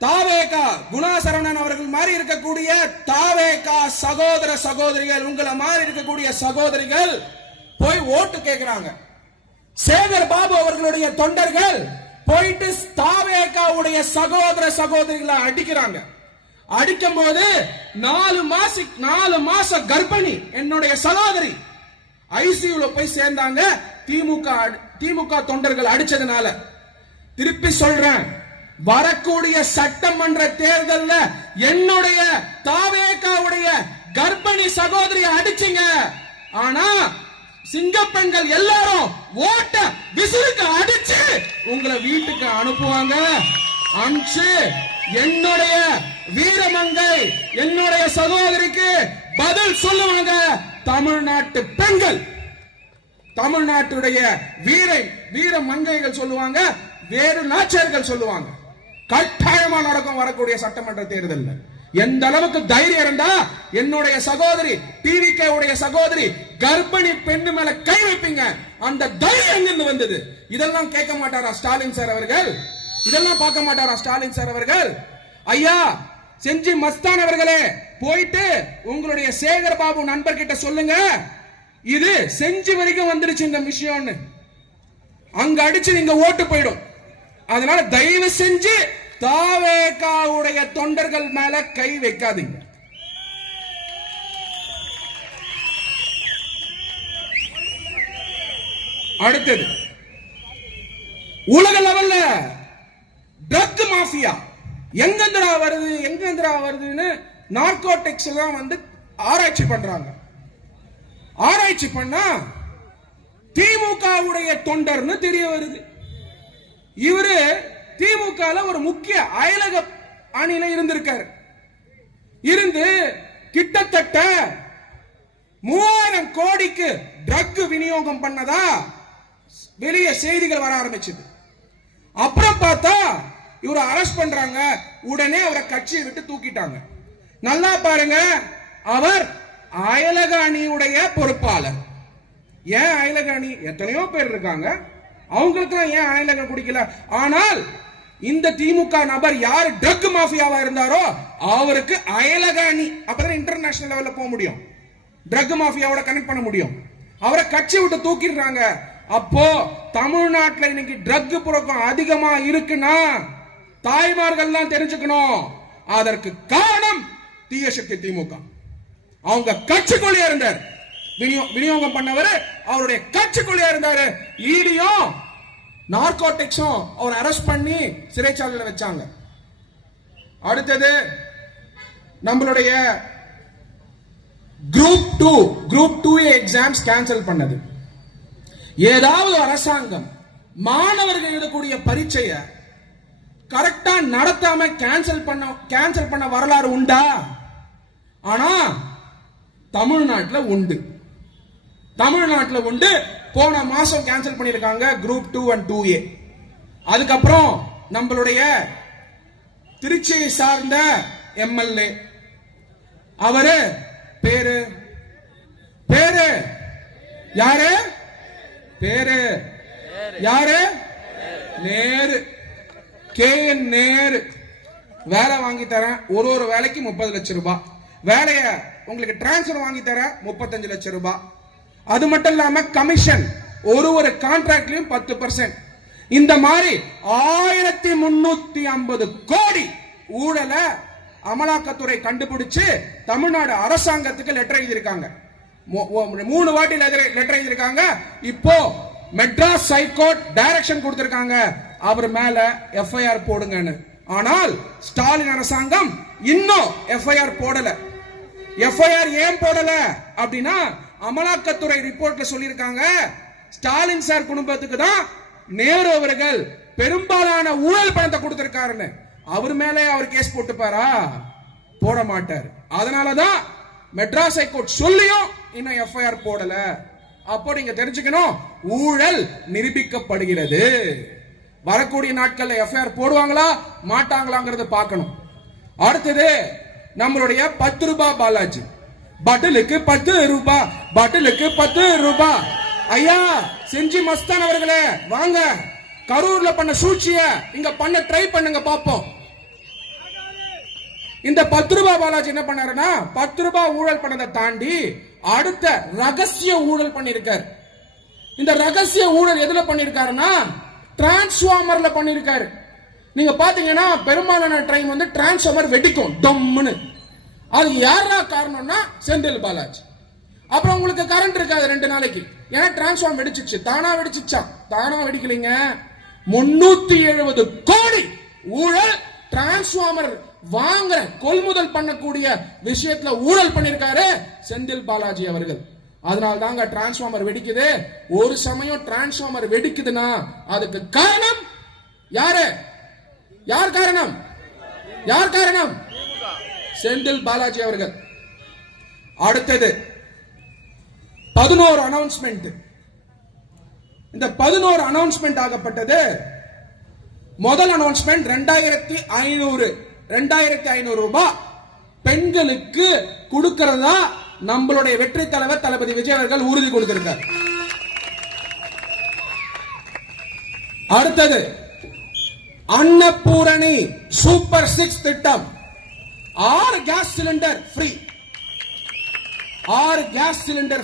தாவேகா குணா சரவணன் அவர்கள் மாதிரி இருக்கக்கூடிய தாவேகா சகோதர சகோதரிகள், உங்களை மாதிரி இருக்கக்கூடிய சகோதரிகள் போய் ஓட்டு கேட்கிறாங்க. சேகர் பாபு அவர்களுடைய தொண்டர்கள் போயிட்டு தாவேகாவுடைய சகோதர சகோதரிகளை அடிக்கிறாங்க. அடிக்கும் போது 4 மாச கர்ப்பிணி என்னுடைய சகோதரி ஐசியூல போய் சேர்ந்தாங்க. திமுக தொண்டர்கள் அடிச்சதுனால. திருப்பி சொல்றேன், வரக்கூடிய சட்டமன்ற தேர்தல்ல என்னுடைய தாவேகாவுடைய கர்ப்பிணி சகோதரி அடிச்சீங்க. ஆனா சிங்கப்பெண்கள் எல்லாரும் ஓட்ட விசிறுக்கு அடிச்சு உங்களை வீட்டுக்கு அனுப்புவாங்க. அனுப்பிச்சு என்னுடைய வீரமங்கை என்னுடைய சகோதரிக்கு பதில் சொல்லுவாங்க. தமிழ்நாட்டு பெண்கள், தமிழ்நாட்டுடைய வீர மங்கைகள் சொல்லுவாங்க, வேறு நாச்சர்கள் சொல்லுவாங்க. கட்டாயமா நடக்கும் வரக்கூடிய சட்டமன்ற தேர்தல். எந்த அளவுக்கு தைரியம் இருந்தா என்னுடைய சகோதரி டிவிகே உடைய சகோதரி கர்ப்பிணி பெண்ணு மேல கை வைப்பீங்க. அந்த தைரியம் எங்கிருந்து வந்தது? இதெல்லாம் கேட்க மாட்டாரா ஸ்டாலின் சார் அவர்கள்? இதெல்லாம் பார்க்க மாட்டாரா ஸ்டாலின் சார் அவர்கள்? ஐயா செஞ்சி மஸ்தான் அவர்களே, போயிட்டு உங்களுடைய சேகர் பாபு நண்பர்கிட்ட சொல்லுங்க, இது செஞ்சி வரைக்கும் வந்துருச்சு இந்த விஷயம்னு. அங்க அடிச்சு நீங்க ஓட்டு போயிடும். அதனால தயவு செஞ்சு தாவேகாவுடைய தொண்டர்கள் மேல கை வைக்காதீங்க. அடுத்தது உலக லெவல்ல ட்ரக் மாஃபியா எங்கந்திரா வருதுன்னு நார்கோட்டிக்ஸ் எல்லாம் வந்து ஆராய்ச்சி பண்றாங்க. ஆராய்ச்சி பண்ணா திமுகவுடைய தொண்டர்னு தெரிய வருது. இவரு திமுக ஒரு முக்கிய அயலக அணியில இருந்திருக்காரு. இருந்து கிட்டத்தட்ட 3000 கோடிக்கு ட்ரக் விநியோகம் பண்ணதா வெளியே செய்திகள் வர ஆரம்பிச்சது. அப்புறம் பார்த்தா இவரை அரெஸ்ட் பண்றாங்க. உடனே அவரை கட்சியை விட்டு தூக்கிட்டாங்க. நல்லா பாருங்க, அவர் அயலக அணியுடைய பொறுப்பாளர். ஏன் அயலக அணி? எத்தனையோ பேர் இருக்காங்க, அவங்களுக்கு ஏன் அயலகம் குடிக்கல? ஆனால் இந்த திமுக நபர் யார் ட்ரக் மாஃபியாவா இருந்தாரோ அவருக்கு அயலக அணி. அப்பதான் இன்டர்நேஷனல் லெவல்ல போக முடியும், ட்ரக் மாஃபியாவோட கனெக்ட் பண்ண முடியும். அவரை கட்சி விட்டு தூக்கிடுறாங்க. அப்போ தமிழ்நாட்டில் இன்னைக்கு ட்ரக் புழக்கம் அதிகமா இருக்குன்னா தாய்மார்கள் தான் தெரிஞ்சுக்கணும். அதற்கு காரணம் தீய சக்தி திமுக. அவங்க கட்சிக்குள்ளே இருந்தார், விநியோகம் பண்ணவர் அவருடைய கட்சிக்குள்ளே இருந்தாரு. ஈடியும் நார்கோட்டிக்ஸும் அவர் அரெஸ்ட் பண்ணி சிறைச்சாலையில் வச்சாங்க. அடுத்தது நம்மளுடைய குரூப் 2 எக்ஸாம்ஸ் கேன்சல் பண்ணது. ஏதாவது அரசாங்கம் மாணவர்கள் எழுதக்கூடிய பரீட்சையை கரெக்டா நடத்தாம கேன்சல் பண்ண வரலாறு உண்டா? ஆனா தமிழ்நாட்டில் உண்டு. போன மாசம் கேன்சல் பண்ணிருக்காங்க குரூப் 2 and 2A. அதுக்கப்புறம் நம்மளுடைய திருச்சியை சார்ந்த எம்எல்ஏ அவரு பேரு யாரு நேரு, KN நேரு. வேலை வாங்கி தரேன், ஒரு வேலைக்கு 30 லட்சம் ரூபாய். வேலைய உங்களுக்கு டிரான்ஸ்பர் வாங்கி தரேன் 35 லட்சம் ரூபாய். அது மட்டும் இல்லாம கமிஷன் ஒரு கான்ட்ராக்ட்லயும் 10%. இந்த மாதிரி 1350 கோடி ஊழல அமலாக்கத்துறை கண்டுபிடிச்சு தமிழ்நாடு அரசாங்கத்துக்கு லெட்டர் எழுதியிருக்காங்க. 3 வாட்டி லெட்டர் எழுதியிருக்காங்க. இப்போ மெட்ராஸ் ஹைகோர்ட் டைரக்ஷன் கொடுத்திருக்காங்க, அவர் மேல FIR போடுங்கன்னு. ஆனால் ஸ்டாலின் அரசாங்கம் இன்னும் FIR போடல. FIR ஏன் போடல அப்படின்னா அமலாக்கத்துறை ரிப்போர்ட்ல சொல்லியிருக்காங்க, ஸ்டாலின் சார் குடும்பத்துக்கு தான் நேரு அவர்கள் பெரும்பாலான ஊழல் பணத்தை கொடுத்திருக்காருன்னு. அவர் மேலே அவர் கேஸ் போட்டுப்பாரா? போட மாட்டார். அதனாலதான் மெட்ராஸ் ஹைகோர்ட் சொல்லியும் இன்னும் FIR போடல. அப்போ நீங்க தெரிஞ்சுக்கணும், ஊழல் நிரூபிக்கப்படுகிறது. வரக்கூடிய நாட்கள்ல FIR போடுவாங்களா மாட்டாங்களாங்கிறத பார்க்கணும். அடுத்தது நம்மளுடைய 10 ரூபாய் பாலாஜி, பாட்டிலுக்கு 10 ரூபாய். ஐயா செஞ்சி மஸ்தான் அவர்களே வாங்க, கரூர்ல பண்ண சூழ்ச்சிய இங்க பண்ண ட்ரை பண்ணுங்க பாப்போம். இந்த 10 ரூபாய் பாலாஜி என்ன பண்ணாருன்னா 10 ரூபாய் ஊழல் பண்ணதை தாண்டி அடுத்த ரகசிய ஊழல் பண்ணிருக்காரு. இந்த ரகசிய ஊழல் எதுல பண்ணிருக்காருன்னா டிரான்ஸ்ஃபார்மர்ல பண்ணிருக்காரு. நீங்க பாத்தீங்கன்னா பெரும்பாலான ட்ரெயின் வந்து டிரான்ஸ்ஃபார்மர் வெடிக்கும் டம்னு. அது யாரா காரணம்னா செந்தில் பாலாஜி. அப்புறம் உங்களுக்கு கரண்ட் இருக்காது 2 நாளைக்கு, ஏன்னா டிரான்ஸ்ஃபார்மர் வெடிச்சிச்சு. தானா வெடிக்கலைங்க. 370 கோடி ஊழல் டிரான்ஸ்ஃபார்மர் வாங்குற கொள்முதல் பண்ணக்கூடிய விஷயத்துல ஊழல் பண்ணிருக்காரு செந்தில் பாலாஜி அவர்கள். அதனால தாங்க டிரான்ஸ்ஃபார்மர் வெடிக்குது. ஒரு சமயம் டிரான்ஸ்ஃபார்மர் வெடிக்குதுன்னா அதுக்கு காரணம் யாரு? யார் காரணம்? செந்தில் பாலாஜி அவர்கள். அடுத்தது 11 அனௌன்ஸ்மெண்ட். இந்த 11 அனௌன்ஸ்மெண்ட் ஆகப்பட்டது. முதல் அனௌன்ஸ்மெண்ட் 2500 ரூபாய் பெண்களுக்கு கொடுக்கிறதா நம்மளுடைய வெற்றி தலைவர் தளபதி விஜய் அவர்கள் உறுதி கொடுத்திருக்கார். அடுத்தது அன்னபூரணி சூப்பர் 6 திட்டம். 6 gas cylinder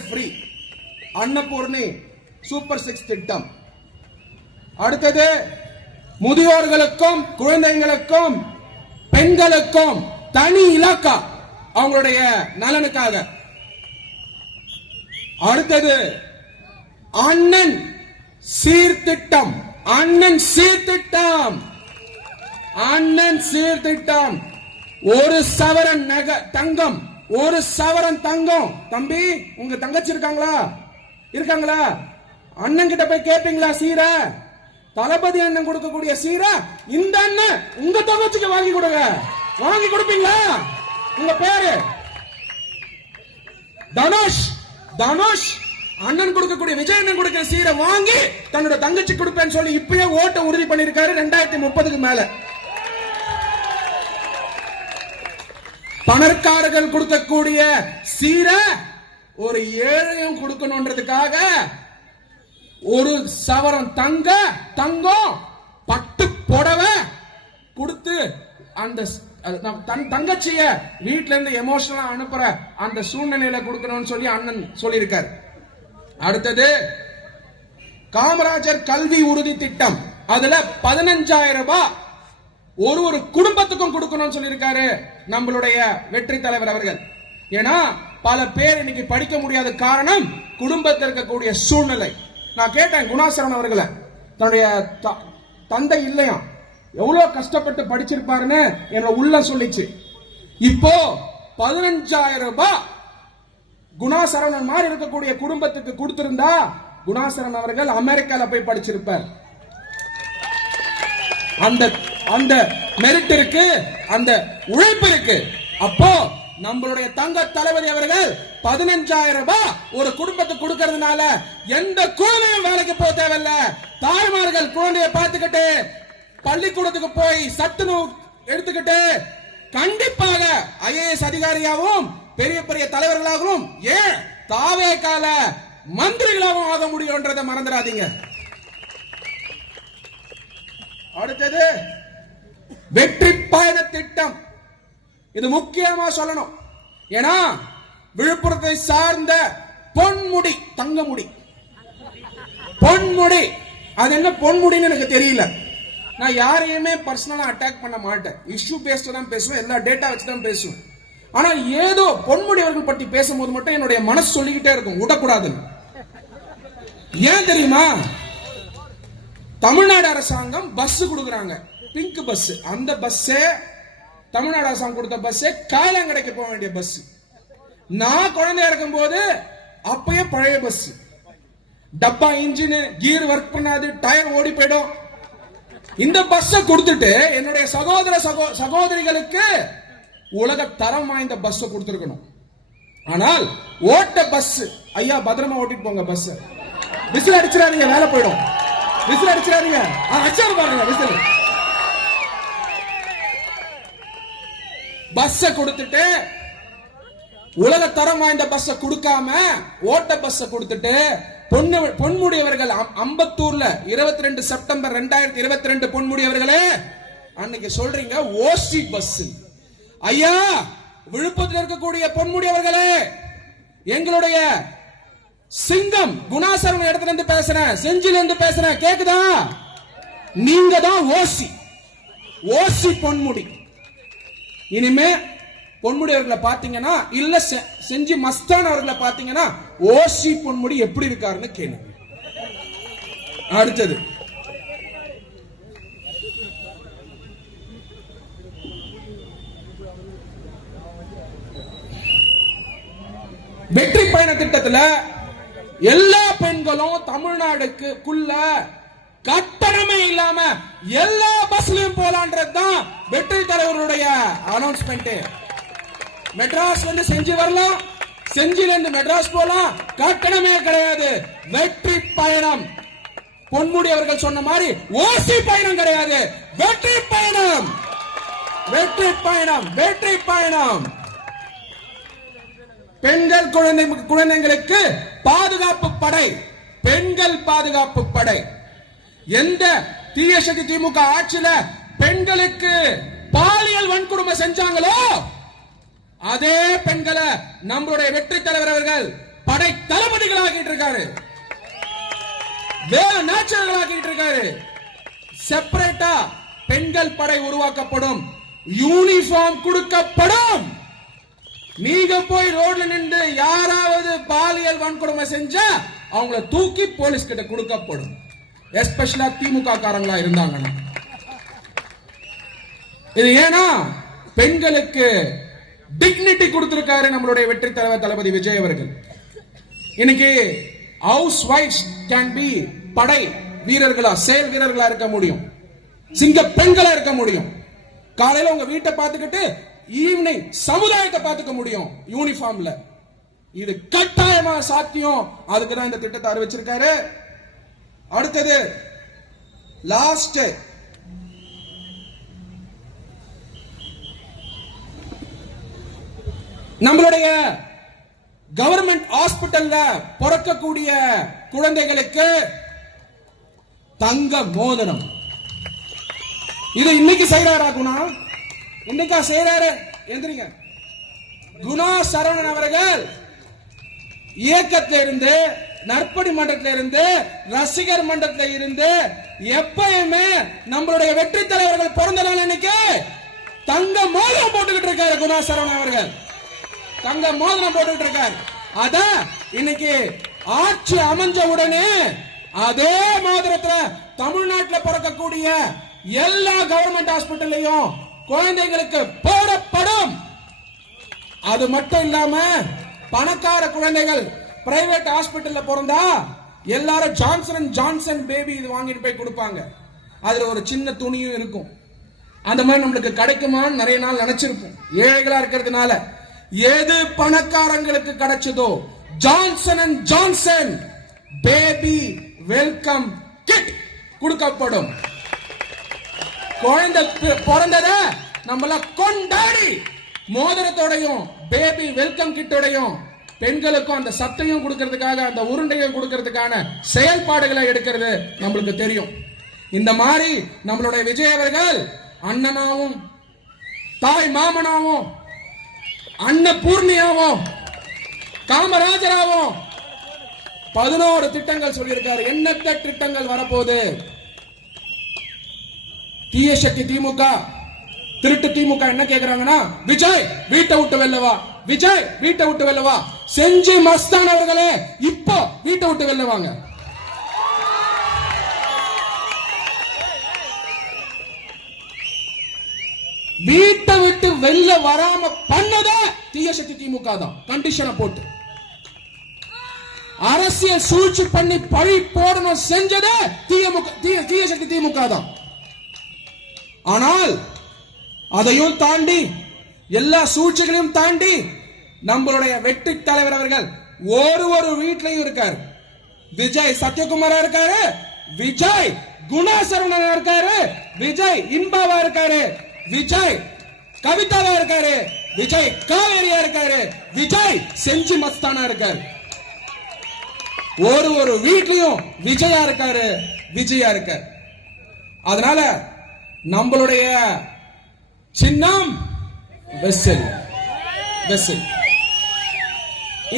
free. Annapurani super 6 திட்டம். அடுத்தது முதியோர்களுக்கும் குழந்தைகளுக்கும் பெண்களுக்கும் தனி இலாக்கா அவங்களுடைய நலனுக்காக. அடுத்தது அண்ணன் சீர்திட்டம், அண்ணன் சீர்திட்டம், அண்ணன் சீர்திட்டம். ஒரு சவரன் தங்கம், ஒரு சவரன் தங்கம். தம்பி, உங்க தங்கச்சி இருக்காங்களா? அண்ணன் கிட்ட போய் கேட்பீங்களா சீர? தளபதி அண்ணன் கொடுக்கக்கூடிய சீர இந்த அண்ணன் உங்க தங்கச்சிக்கு வாங்கி கொடுங்க. வாங்கி கொடுப்பீங்களா? உங்க பேரு தனுஷ். தனுஷ் அண்ணன் கொடுக்கக்கூடிய விஜய் அண்ணன் கொடுக்கிற சீரை வாங்கி தன்னோட தங்கச்சி கொடுப்பேன்னு சொல்லி இப்பயே ஓட்ட உறுதி பண்ணிருக்காரு 2030க்கு மேல. பணக்காரர்கள் கொடுக்கக்கூடிய சீரை ஒரு ஏழையும் கொடுக்கணும்ன்றதுக்காக ஒரு சவரம் தங்கம் பட்டு புடவை கொடுத்து அந்த தங்கச்சிய வீட்ல இருந்து எமோஷனலா அனுப்புற அந்த சூழ்நிலையில கொடுக்கணும்னு சொல்லி அண்ணன் சொல்லியிருக்காரு. அடுத்தது காமராஜர் கல்வி உறுதி திட்டம். அதுல 15,000 ரூபாய் ஒரு குடும்பத்துக்கும் கொடுக்கணும்னு சொல்லியிருக்காரு நம்மளுடைய வெற்றி தலைவர் அவர்கள். ஏன்னா பல பேர் இன்னைக்கு படிக்க முடியாத காரணம் குடும்பத்தில் இருக்கக்கூடிய சூழ்நிலை. நான் கேட்டேன் குணாசரன் அவர்களை, தன்னுடைய தந்தை இல்லையா, எவ்வளவு கஷ்டப்பட்டு படிச்சிருப்பாருன்னு என்னோட உள்ள சொல்லிச்சு. இப்போ 15,000 ரூபாய் குணாசரவணன் மாதிரி இருக்கக்கூடிய குடும்பத்துக்கு கொடுத்திருந்தா குணாசரன் அவர்கள் அமெரிக்கால போய் படிச்சிருப்பார். அந்த மெரிட் இருக்கு, அந்த உழைப்பு இருக்கு. அப்போ நம்மளுடைய தங்க தளபதி அவர்கள் 15,000 ரூபாய் ஒரு குடும்பத்துக்கு கொடுக்கறதுனால எந்த குழந்தையும் வேலைக்கு போக தேவையில்ல. தாய்மார்கள் குழந்தைய பார்த்துக்கிட்டு பள்ளிக்கூடத்துக்கு போய் சத்துணவு எடுத்துக்கிட்டு கண்டிப்பாக ஐஏஎஸ் அதிகாரியாகவும் பெரிய பெரிய தலைவர்களாகவும் ஏன் தாவே கால மந்திரிகளாகவும் ஆக முடியும்ன்றதை மறந்துடாதீங்க. அடுத்தது வெற்றி பயண திட்டம். இது முக்கியமா சொல்லணும். ஏன்னா விழுப்புரத்தை சார்ந்த பொன்முடி, தங்கமுடி, பொன்முடி, அது என்ன பொன்முடின்னு எனக்கு தெரியல. நான் யாரையுமே பர்சனலா அட்டாக் பண்ண மாட்டேன். இஷ்யூ பேஸ்ட் தான் பேசுவேன், எல்லா டேட்டா வச்சு தான் பேசுவேன். ஆனா ஏதோ பொன்முடி அவர்கள் பற்றி பேசும்போது மட்டும் என்னுடைய மனசு சொல்லிக்கிட்டே இருக்கும், விடக்கூடாதுன்னு. ஏன் தெரியுமா? தமிழ்நாடு அரசாங்கம் பஸ் கொடுக்கறாங்க, பிங்க் பஸ். அந்த பஸ் தமிழ்நாடு அரசாங்கம் கொடுத்த பஸ் காலாங்கடைக்கு போக வேண்டிய பஸ். நான் குழந்தையா இருக்கும் போது அப்பயே பழைய பஸ், டப்பா இன்ஜின், கீர் ஒர்க் பண்ணாது, டயர் ஓடி போயிடும். இந்த பஸ் கொடுத்துட்டு என்னுடைய சகோதரிகளுக்கு உலக தரம் வாய்ந்த பஸ் கொடுத்திருக்கணும். ஆனால் ஓட்ட பஸ், ஐயா பத்திரமா ஓட்டிட்டு போங்க பஸ், விசில் அடிச்சிடாதீங்க, வேலை போயிடும், விசில் அடிச்சிடாதீங்க, அடிச்சாரு பாருங்க விசில். பஸ் கொடுத்துட்டு உலக தரம் வாய்ந்த பஸ் கொடுக்காம ஓட்ட பஸ் கொடுத்துட்டு பொன்முடி அவர்கள் அம்பத்தூர்ல 22 செப்டம்பர் 2022 பொன்முடி அவர்களே அன்னைக்கு சொல்றீங்க ஓசி பஸ். ஐயா விழுப்புரத்தில் இருக்கக்கூடிய பொன்முடி அவர்களே, எங்களுடைய சிங்கம் குணாசரன் இடத்துல இருந்து பேசுறேன், செஞ்சில இருந்து பேசுறேன், கேக்குதா? நீங்க தான் ஓசி பொன்முடி. இனிமே பொன்முடி அவர்களை பாத்தீங்கன்னா, இல்ல செஞ்சி மஸ்தான் அவர்களை பாத்தீங்கன்னா ஓசி பொன்முடி எப்படி இருக்காருன்னு கேளுங்க. அடுத்தது வெற்றி பயண திட்டத்துல எல்லா பெண்களும் தமிழ்நாடுக்குள்ள கட்டணமே இல்லாம எல்லா பஸ்லயும் போலான்றதுதான் வெற்றி தலைவருடைய அனௌன்ஸ்மெண்ட். மெட்ராஸ் வந்து செஞ்சி வரலாம், செஞ்சில இருந்து மெட்ராஸ் போலாம், கட்டணமே கிடையாது. வெற்றி பயணம். பொன்முடி அவர்கள் சொன்ன மாதிரி ஓசி பயணம் கிடையாது, வெற்றி பயணம், வெற்றி பயணம், வெற்றி பயணம். பெண்கள் குழந்தைங்களுக்கு பாதுகாப்பு படை, பெண்கள் பாதுகாப்பு படை. எந்த தீய சக்தி திமுக ஆட்சியில பெண்களுக்கு பாலியல் வன்கொடுமை செஞ்சாங்களோ அதே பெண்களை நம்மளுடைய வெற்றி தலைவர் அவர்கள் படை தளபதிகளாக்கிட்டு இருக்காரு, வேற நேச்சர்களாக்கிட்டு இருக்காரு. செப்பரேட்டா பெண்கள் படை உருவாக்கப்படும், யூனிஃபார்ம் கொடுக்கப்படும். நீங்க போய் ரோட்ல நின்று யாராவது பாலியல் வன்கொடுமை செஞ்சா அவங்கள தூக்கி போலீஸ் கிட்ட கொடுக்கப்படும். எஸ்பெஷலா திமுக காரங்களா இருந்தாங்கன்னா. இது ஏன்னா பெண்களுக்கு டிக்னிட்டி கொடுத்திருக்காரு நம்மளுடைய வெற்றி தலைவர் தளபதி விஜய் அவர்கள். இன்னைக்கு ஹவுஸ் வைஃப்ஸ் கேன் பி படை வீரர்களா, செயல் வீரர்களா இருக்க முடியும், சிங்க பெண்களா இருக்க முடியும். காலையில உங்க வீட்டை பார்த்துக்கிட்டு ஈவினிங் சமுதாயத்தை பார்த்துக்க முடியும் யூனிஃபார்ம்ல. இது கட்டாயமா சாத்தியம். அதுக்கு தான் இந்த திட்டத்தை அறிவிச்சிருக்காரு. அடுத்தது லாஸ்ட் நம்மளுடைய கவர்மெண்ட் ஹாஸ்பிட்டல்ல பிறக்கக்கூடிய குழந்தைகளுக்கு தங்க மோதிரம். இது இன்னைக்கு செய்யறாரா குணா? இன்னைக்கா செய்யறாரு? எந்திரிங்க. குணா சரவணன் அவர்கள் இயக்கத்தில இருந்து, நற்பணி மன்றத்தில இருந்து, ரசிகர் மன்றத்தில இருந்து எப்பயுமே நம்மளுடைய வெற்றி தலைவர்கள் பிறந்த நாள் இன்னைக்கு தங்க மோதிரம் போட்டுக்கிட்டு இருக்காரு. குணா சரவணன் அவர்கள் தங்க மோதிரம் போட்டுட்டு இருக்காரு. அத இன்னைக்கு ஆட்சி அமைஞ்ச உடனே அதே மோதிரத்துல தமிழ்நாட்டில் பிறக்கக்கூடிய எல்லா கவர்மெண்ட் ஹாஸ்பிட்டல்லையும் குழந்தைகளுக்கு போடப்படும். அது மட்டும் இல்லாம பணக்கார குழந்தைகள் பிரைவேட் ஹாஸ்பிட்டல்ல பிறந்தா எல்லாரும் ஜான்சன் அண்ட் ஜான்சன் பேபி இது வாங்கிட்டு போய் கொடுப்பாங்க. அதுல ஒரு சின்ன துணியும் இருக்கும். அந்த மாதிரி நம்மளுக்கு கிடைக்குமான்னு நிறைய நாள் நினைச்சிருப்போம். ஏழைகளா இருக்கிறதுனால எது பணக்காரங்களுக்கு கிடைச்சதோ Johnson and Johnson baby welcome kit கொடுக்கப்படும். குழந்தை பிறந்தத நம்மள கொண்டாடி மோதிரத்தோடையும் பேபி வெல்கம் கிட்டோடையும் பெண்களுக்கும் அந்த சத்தையும் கொடுக்கிறதுக்காக, அந்த உருண்டையும் கொடுக்கிறதுக்கான செயல்பாடுகளை எடுக்கிறது நம்மளுக்கு தெரியும். இந்த மாதிரி நம்மளுடைய விஜய் அவர்கள் அண்ணனாவும் தாய் மாமனாவும் அன்னபூர்ணியாவும் காமராஜராவும் 11 திட்டங்கள் சொல்லியிருக்காரு. எண்ணற்ற திட்டங்கள் வரப்போகுது. தீய சக்தி திமுக, திருட்டு திமுக என்ன கேக்குறாங்கன்னா, விஜய் வீட்டை விட்டு வெல்லவா, விஜய் வீட்டை விட்டு வெல்லவா. செஞ்சி மஸ்தான் அவர்களே இப்போ வீட்டை விட்டு வெல்லவாங்க. வீட்டை விட்டு வெளில வராம பண்ணத தீய சக்தி திமுக தான். கண்டிஷனை போட்டு அரசியல் சூழ்ச்சி பண்ணி பழி போடணும் செஞ்சது தீய சக்தி திமுக தான். ஆனால் அதையும் தாண்டி, எல்லா சூழ்ச்சிகளையும் தாண்டி நம்மளுடைய வெற்றி தலைவர் அவர்கள் ஒரு வீட்லையும் இருக்காரு. விஜய் சத்யகுமாரா இருக்காரு, விஜய் குணாசரவணனா இருக்காரு, விஜய் இன்பாவா இருக்காரு, விஜய் கவிதாவா இருக்காரு, விஜய் காவேரியா இருக்காரு, விஜய் செஞ்சி மஸ்தானா இருக்காரு. ஒரு வீட்லயும் விஜயா இருக்காரு, விஜயா இருக்காரு. அதனால நம்மளுடைய சின்னம் வெசல்.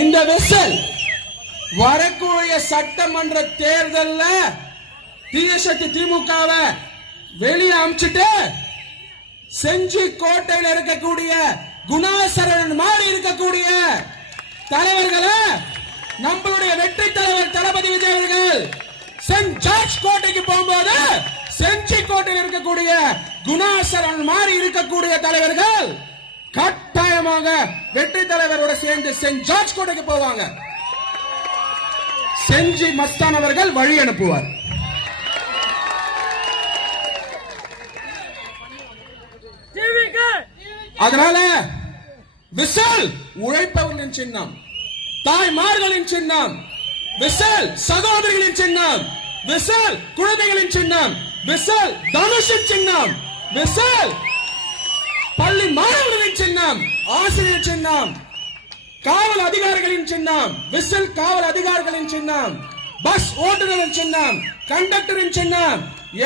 இந்த வெசல் வரக்கூடிய சட்டமன்ற தேர்தல்ல தீய சக்தி திமுகவை வெளியே அமிச்சிட்டு செஞ்சி கோட்டையில் இருக்கக்கூடிய குணாசரன் மாறி இருக்கக்கூடிய தலைவர்களை நம்மளுடைய வெற்றி தலைவர் தளபதி விஜய் அவர்கள் சென்ட் ஜார்ஜ் கோட்டைக்கு போகும்போது செஞ்சி கோட்டையில் இருக்கக்கூடிய குணாசரன் மாறி இருக்கக்கூடிய தலைவர்கள் கட்டாயமாக வெற்றி தலைவரோட சேர்ந்து சென்ட் ஜார்ஜ் கோட்டைக்கு போவாங்க. செஞ்சி மஸ்தான் அவர்கள் வழி அனுப்புவார். அதனால விசல் உழைப்பவர்களின் சின்னம், தாய்மார்களின் சின்னம், விசல் சகோதரிகளின் சின்னம், விசல் குழந்தைகளின் சின்னம், விசல் தனுஷின் சின்னம், விசல் பள்ளி மாணவர்களின் சின்னம், ஆசிரியர் சின்னம், காவல் அதிகாரிகளின் சின்னம், விசில் காவல் அதிகாரிகளின் சின்னம், பஸ் ஓட்டுநரின் சின்னம், கண்டக்டரின் சின்னம்,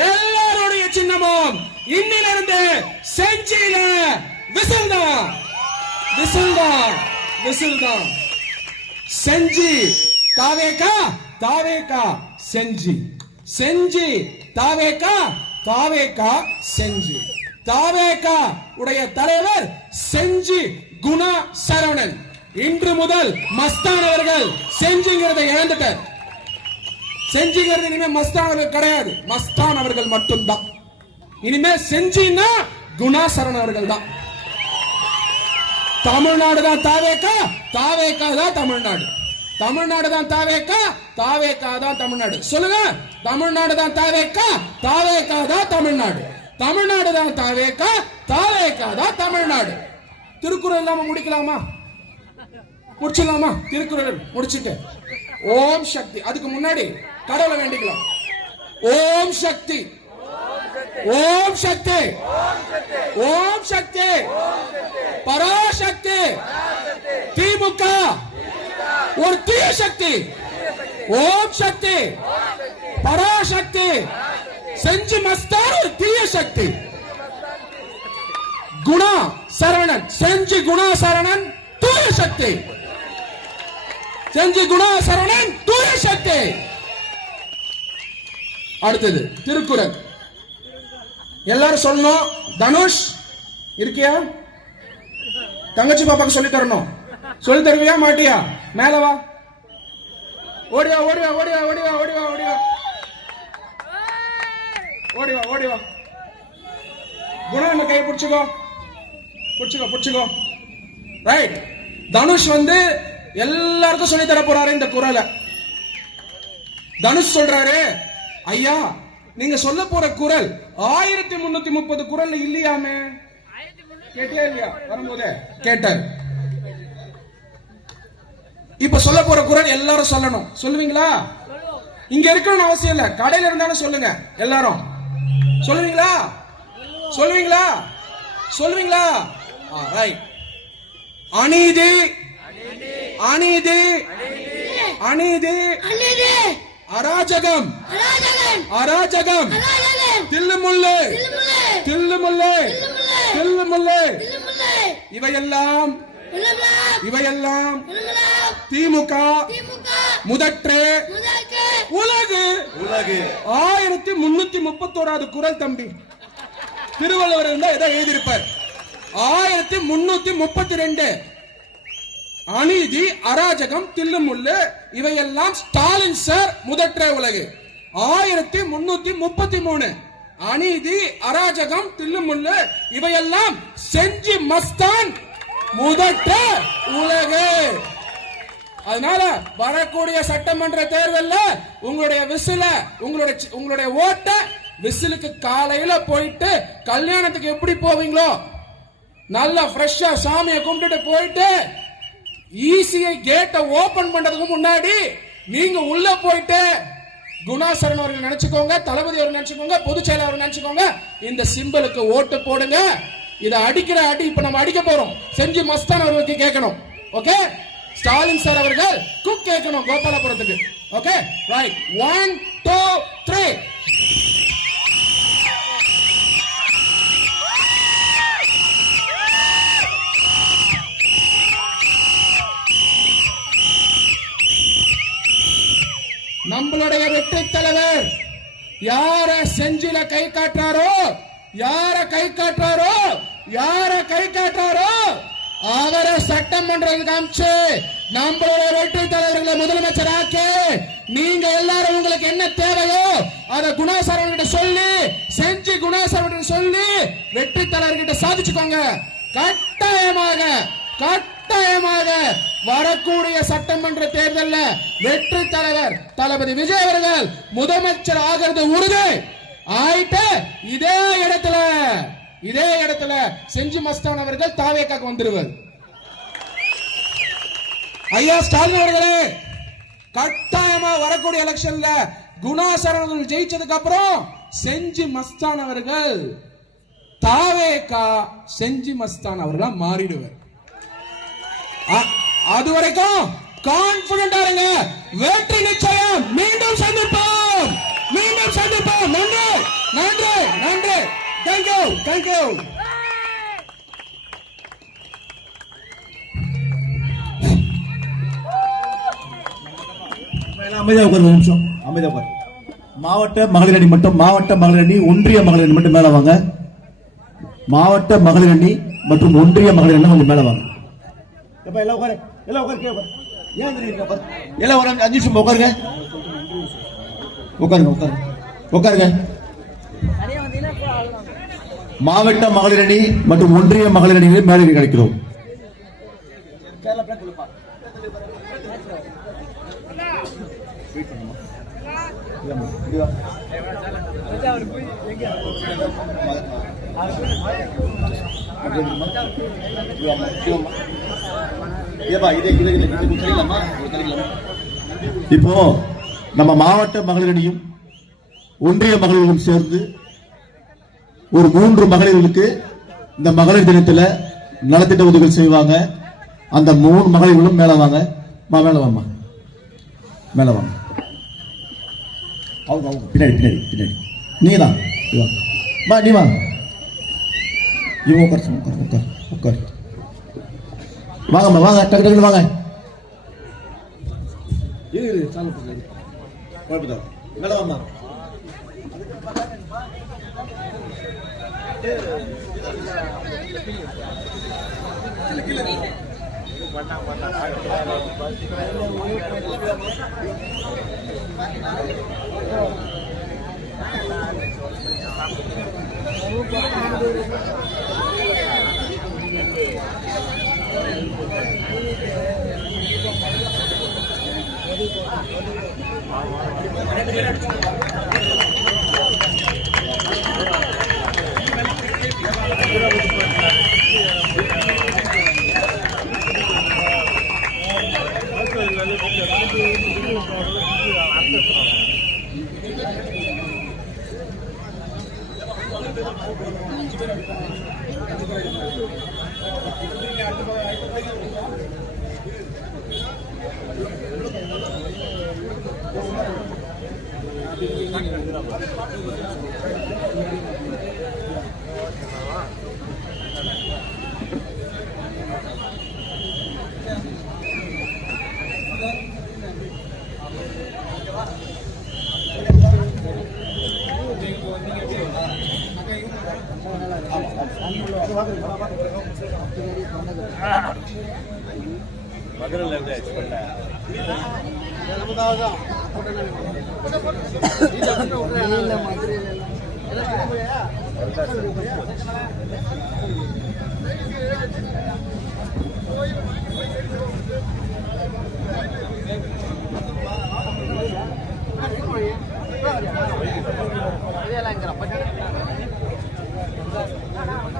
எல்லாருடைய சின்னமும் இன்னிலிருந்து செஞ்சியில விசில் தான், விசில் தான், விசில் தான். செஞ்சி தாவேகா, தாவேகா செஞ்சி, செஞ்சி தாவேகா, தாவேகா செஞ்சி. தாவேகா உடைய தலைவர் செஞ்சி குணா சரவணன். இன்று முதல் மஸ்தான் அவர்கள் செஞ்சிங்கிறதை இழந்துட்டார். செஞ்சிங்கிறது இனிமே மஸ்தான் அவர்கள் கிடையாது, மஸ்தான் அவர்கள் மட்டும்தான். இனிமே செஞ்சின்னா குணாசரண் அவர்கள் தான். தமிழ்நாடு தான் தாவேகா, தாவேகா தான் தமிழ்நாடு. தமிழ்நாடு தான் தாவேகா, தாவேகா தான் தமிழ்நாடு. சொல்லுங்க, தமிழ்நாடு தான் தாவேகா, தாவேகா தான் தமிழ்நாடு. தமிழ்நாடு தான் தாவேகா, தாவேகா தான் தமிழ்நாடு. திருக்குறள் இல்லாம முடிக்கலாமா? முடிச்சிடலாமா? திருக்குறள் முடிச்சுட்டு ஓம் சக்தி, அதுக்கு முன்னாடி கடவுளை வேண்டிக்கலாம். ஓம் சக்தி, ஓம் சக்தி, ஓம் சக்தி, பராசக்தி. திமுக ஒரு தீய சக்தி. ஓம் சக்தி, பராசக்தி. செஞ்சி மஸ்தான் ஒரு தீய சக்தி. குணா சரவணன், செஞ்சி குணா சரவணன் தூய சக்தி. செஞ்சி குணா சரவணன் தூய சக்தி. அடுத்தது திருக்குறள். எல்லாரும் சொல்லணும். தனுஷ் இருக்கியா? தங்கச்சி பாப்பாக்கு சொல்லி தரணும். சொல்லி தருவியா மாட்டியா? மேல வா, ஓடிவா ஓடிவா ஓடிவா ஓடிவா ஓடிவா ஓடிவா ஓடிவா ஓடிவா. குணம் என்ன கை பிடிச்சுக்கோ, பிடிச்சுக்கோ பிடிச்சுக்கோ. ரைட். தனுஷ் வந்து எல்லாருக்கும் சொல்லி தர போறாரு இந்த குறளை. தனுஷ் சொல்றாரு, ஐயா நீங்க சொல்ல போற குறள் 1330 குறள் இல்லையாமே. கேட்டியா இல்லையா? வரும்போதே கேட்டார். இப்ப சொல்ல போற குறள் எல்லாரும் சொல்லணும். சொல்லுவீங்களா? இங்க இருக்கணும்னு அவசியம் இல்ல, கடையில இருந்தாலும் சொல்லுங்க. எல்லாரும் சொல்லுவீங்களா? சொல்லுவீங்களா? சொல்லுவீங்களா? ரைட். அநீதி, அநீதி, அநீதி, அராஜகம், அராஜகம், தில்லுமுல்லு, தில்லுமுல்லு, தில்லுமுல்லு, இவையெல்லாம் இவையெல்லாம் திமுக முதற்று உலகு 1331 குறள் தம்பி. திருவள்ளுவர் இருந்தா ஏதோ எழுதியிருப்பார். 1332 அநீதி, அராஜகம், தில்லுமுல்லு இவையெல்லாம் ஸ்டாலின் சார் முதற்ற உலகு. 1333 அநீதி, அராஜகம், தில்லுமுல்லு இவையெல்லாம் செஞ்சி மஸ்தான் முதற்ற உலகு. அதனால வரக்கூடிய சட்டமன்ற தேர்தலில் உங்களுடைய விசில, உங்களுடைய ஓட்ட விசிலுக்கு காலையில போயிட்டு கல்யாணத்துக்கு எப்படி போவீங்களோ நல்லா ஃப்ரெஷ்ஷா சாமியை கும்பிட்டு போயிட்டு ஈஸியை கேட்டை ஓபன் பண்றதுக்கு முன்னாடி நீங்க உள்ள போயிட்டு குணாசரன் அவர்கள் நினைச்சுக்கோங்க, தளபதி அவர்கள் நினைச்சுக்கோங்க, பொதுச் செயலாளர் நினைச்சுக்கோங்க, இந்த சிம்பலுக்கு ஓட்டு போடுங்க. இதை அடிக்கிற அடி இப்ப நம்ம அடிக்க போறோம். செஞ்சி மஸ்தான் அவர்களுக்கு கேட்கணும். ஓகே, ஸ்டாலின் சார் அவர்கள் குக் கேட்கணும் கோபாலபுரத்துக்கு. Okay right. 1 2 3. நம்மளுடைய வெற்றி தலைவர் யார செஞ்சில கை காட்டுறாரோ, யார கை காட்டுறாரோ, யார கை காட்டுறாரோ அவரை சட்டமன்றத்துக்கு அனுப்பிச்சு நம்மளுடைய வெற்றி தலைவர்களை முதலமைச்சர் ஆக்கி நீங்க எல்லாரும் உங்களுக்கு என்ன தேவையோ அதை குணாசரவன்கிட்ட சொல்லி, செஞ்சு குணாசரவன் சொல்லி வெற்றி தலைவர்கிட்ட சாதிச்சுக்கோங்க. கட்டாயமாக கட்டாயமாக வரக்கூடிய சட்டமன்ற தேர்தலில் வெற்றி தலைவர் தளபதி விஜய் அவர்கள் முதலமைச்சர் ஆகிறது உறுதி ஆயிட்டு. இதே இடத்துல செஞ்சி மஸ்தான் அவர்கள் தாவேக்காக்கு வந்துருவார். ஐயா ஸ்டாலின் அவர்களே, கட்டாயமா வரக்கூடிய எலெக்ஷன்ல குணாசரன் ஜெயிச்சதுக்கு அப்புறம் செஞ்சி மஸ்தான் அவர்கள் தாவேக்கா செஞ்சி மஸ்தான் அவர்களா மாறிடுவார். அது வரைக்கும் கான்பிடண்டா இருங்க. வெற்றி நிச்சயம். மீண்டும் சந்திப்போம், மீண்டும் சந்திப்போம். நன்றி நன்றி நன்றி. Thank you thank you. அமைதியாக உட்கார், ஒரு நிமிஷம் அமைதியாக உட்கார். மாவட்ட மகளிர் அணி மட்டும், மாவட்ட மகளிர் அணி, ஒன்றிய மகளிர் அணி மட்டும் மேல வாங்க. மாவட்ட மகளிர் அணி மற்றும் ஒன்றிய மகளிர் அணி கொஞ்சம் மேல வாங்க. எல்லாம் உட்காரு, எல்லாம் உட்காரு, ஏன் எல்லாம் ஒரு 5 நிமிஷம் உட்காருங்க. உட்காருங்க. உட்காருங்க. மாவட்ட மகளிர் அணி மற்றும் ஒன்றிய மகளிர் அணிகளை மேலே கிடைக்கிறோம். இப்போ நம்ம மாவட்ட மகளிர் அணியும் ஒன்றிய மகளிரும் சேர்ந்து ஒரு 3 மகளிர்களுக்கு இந்த மகளிர் தினத்தில் நலத்திட்ட உதவிகள் செய்வாங்க. அந்த 3 மகளிர்களும் மேல வாங்க. மேல வாமா, மேல வாங்க. அவங்க பின்னாடி நீதான் நீ வா. உட்கார். வாங்கம்மா, வாங்க. டக்கு வாங்க. மேல வாமா.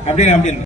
அப்படின்னு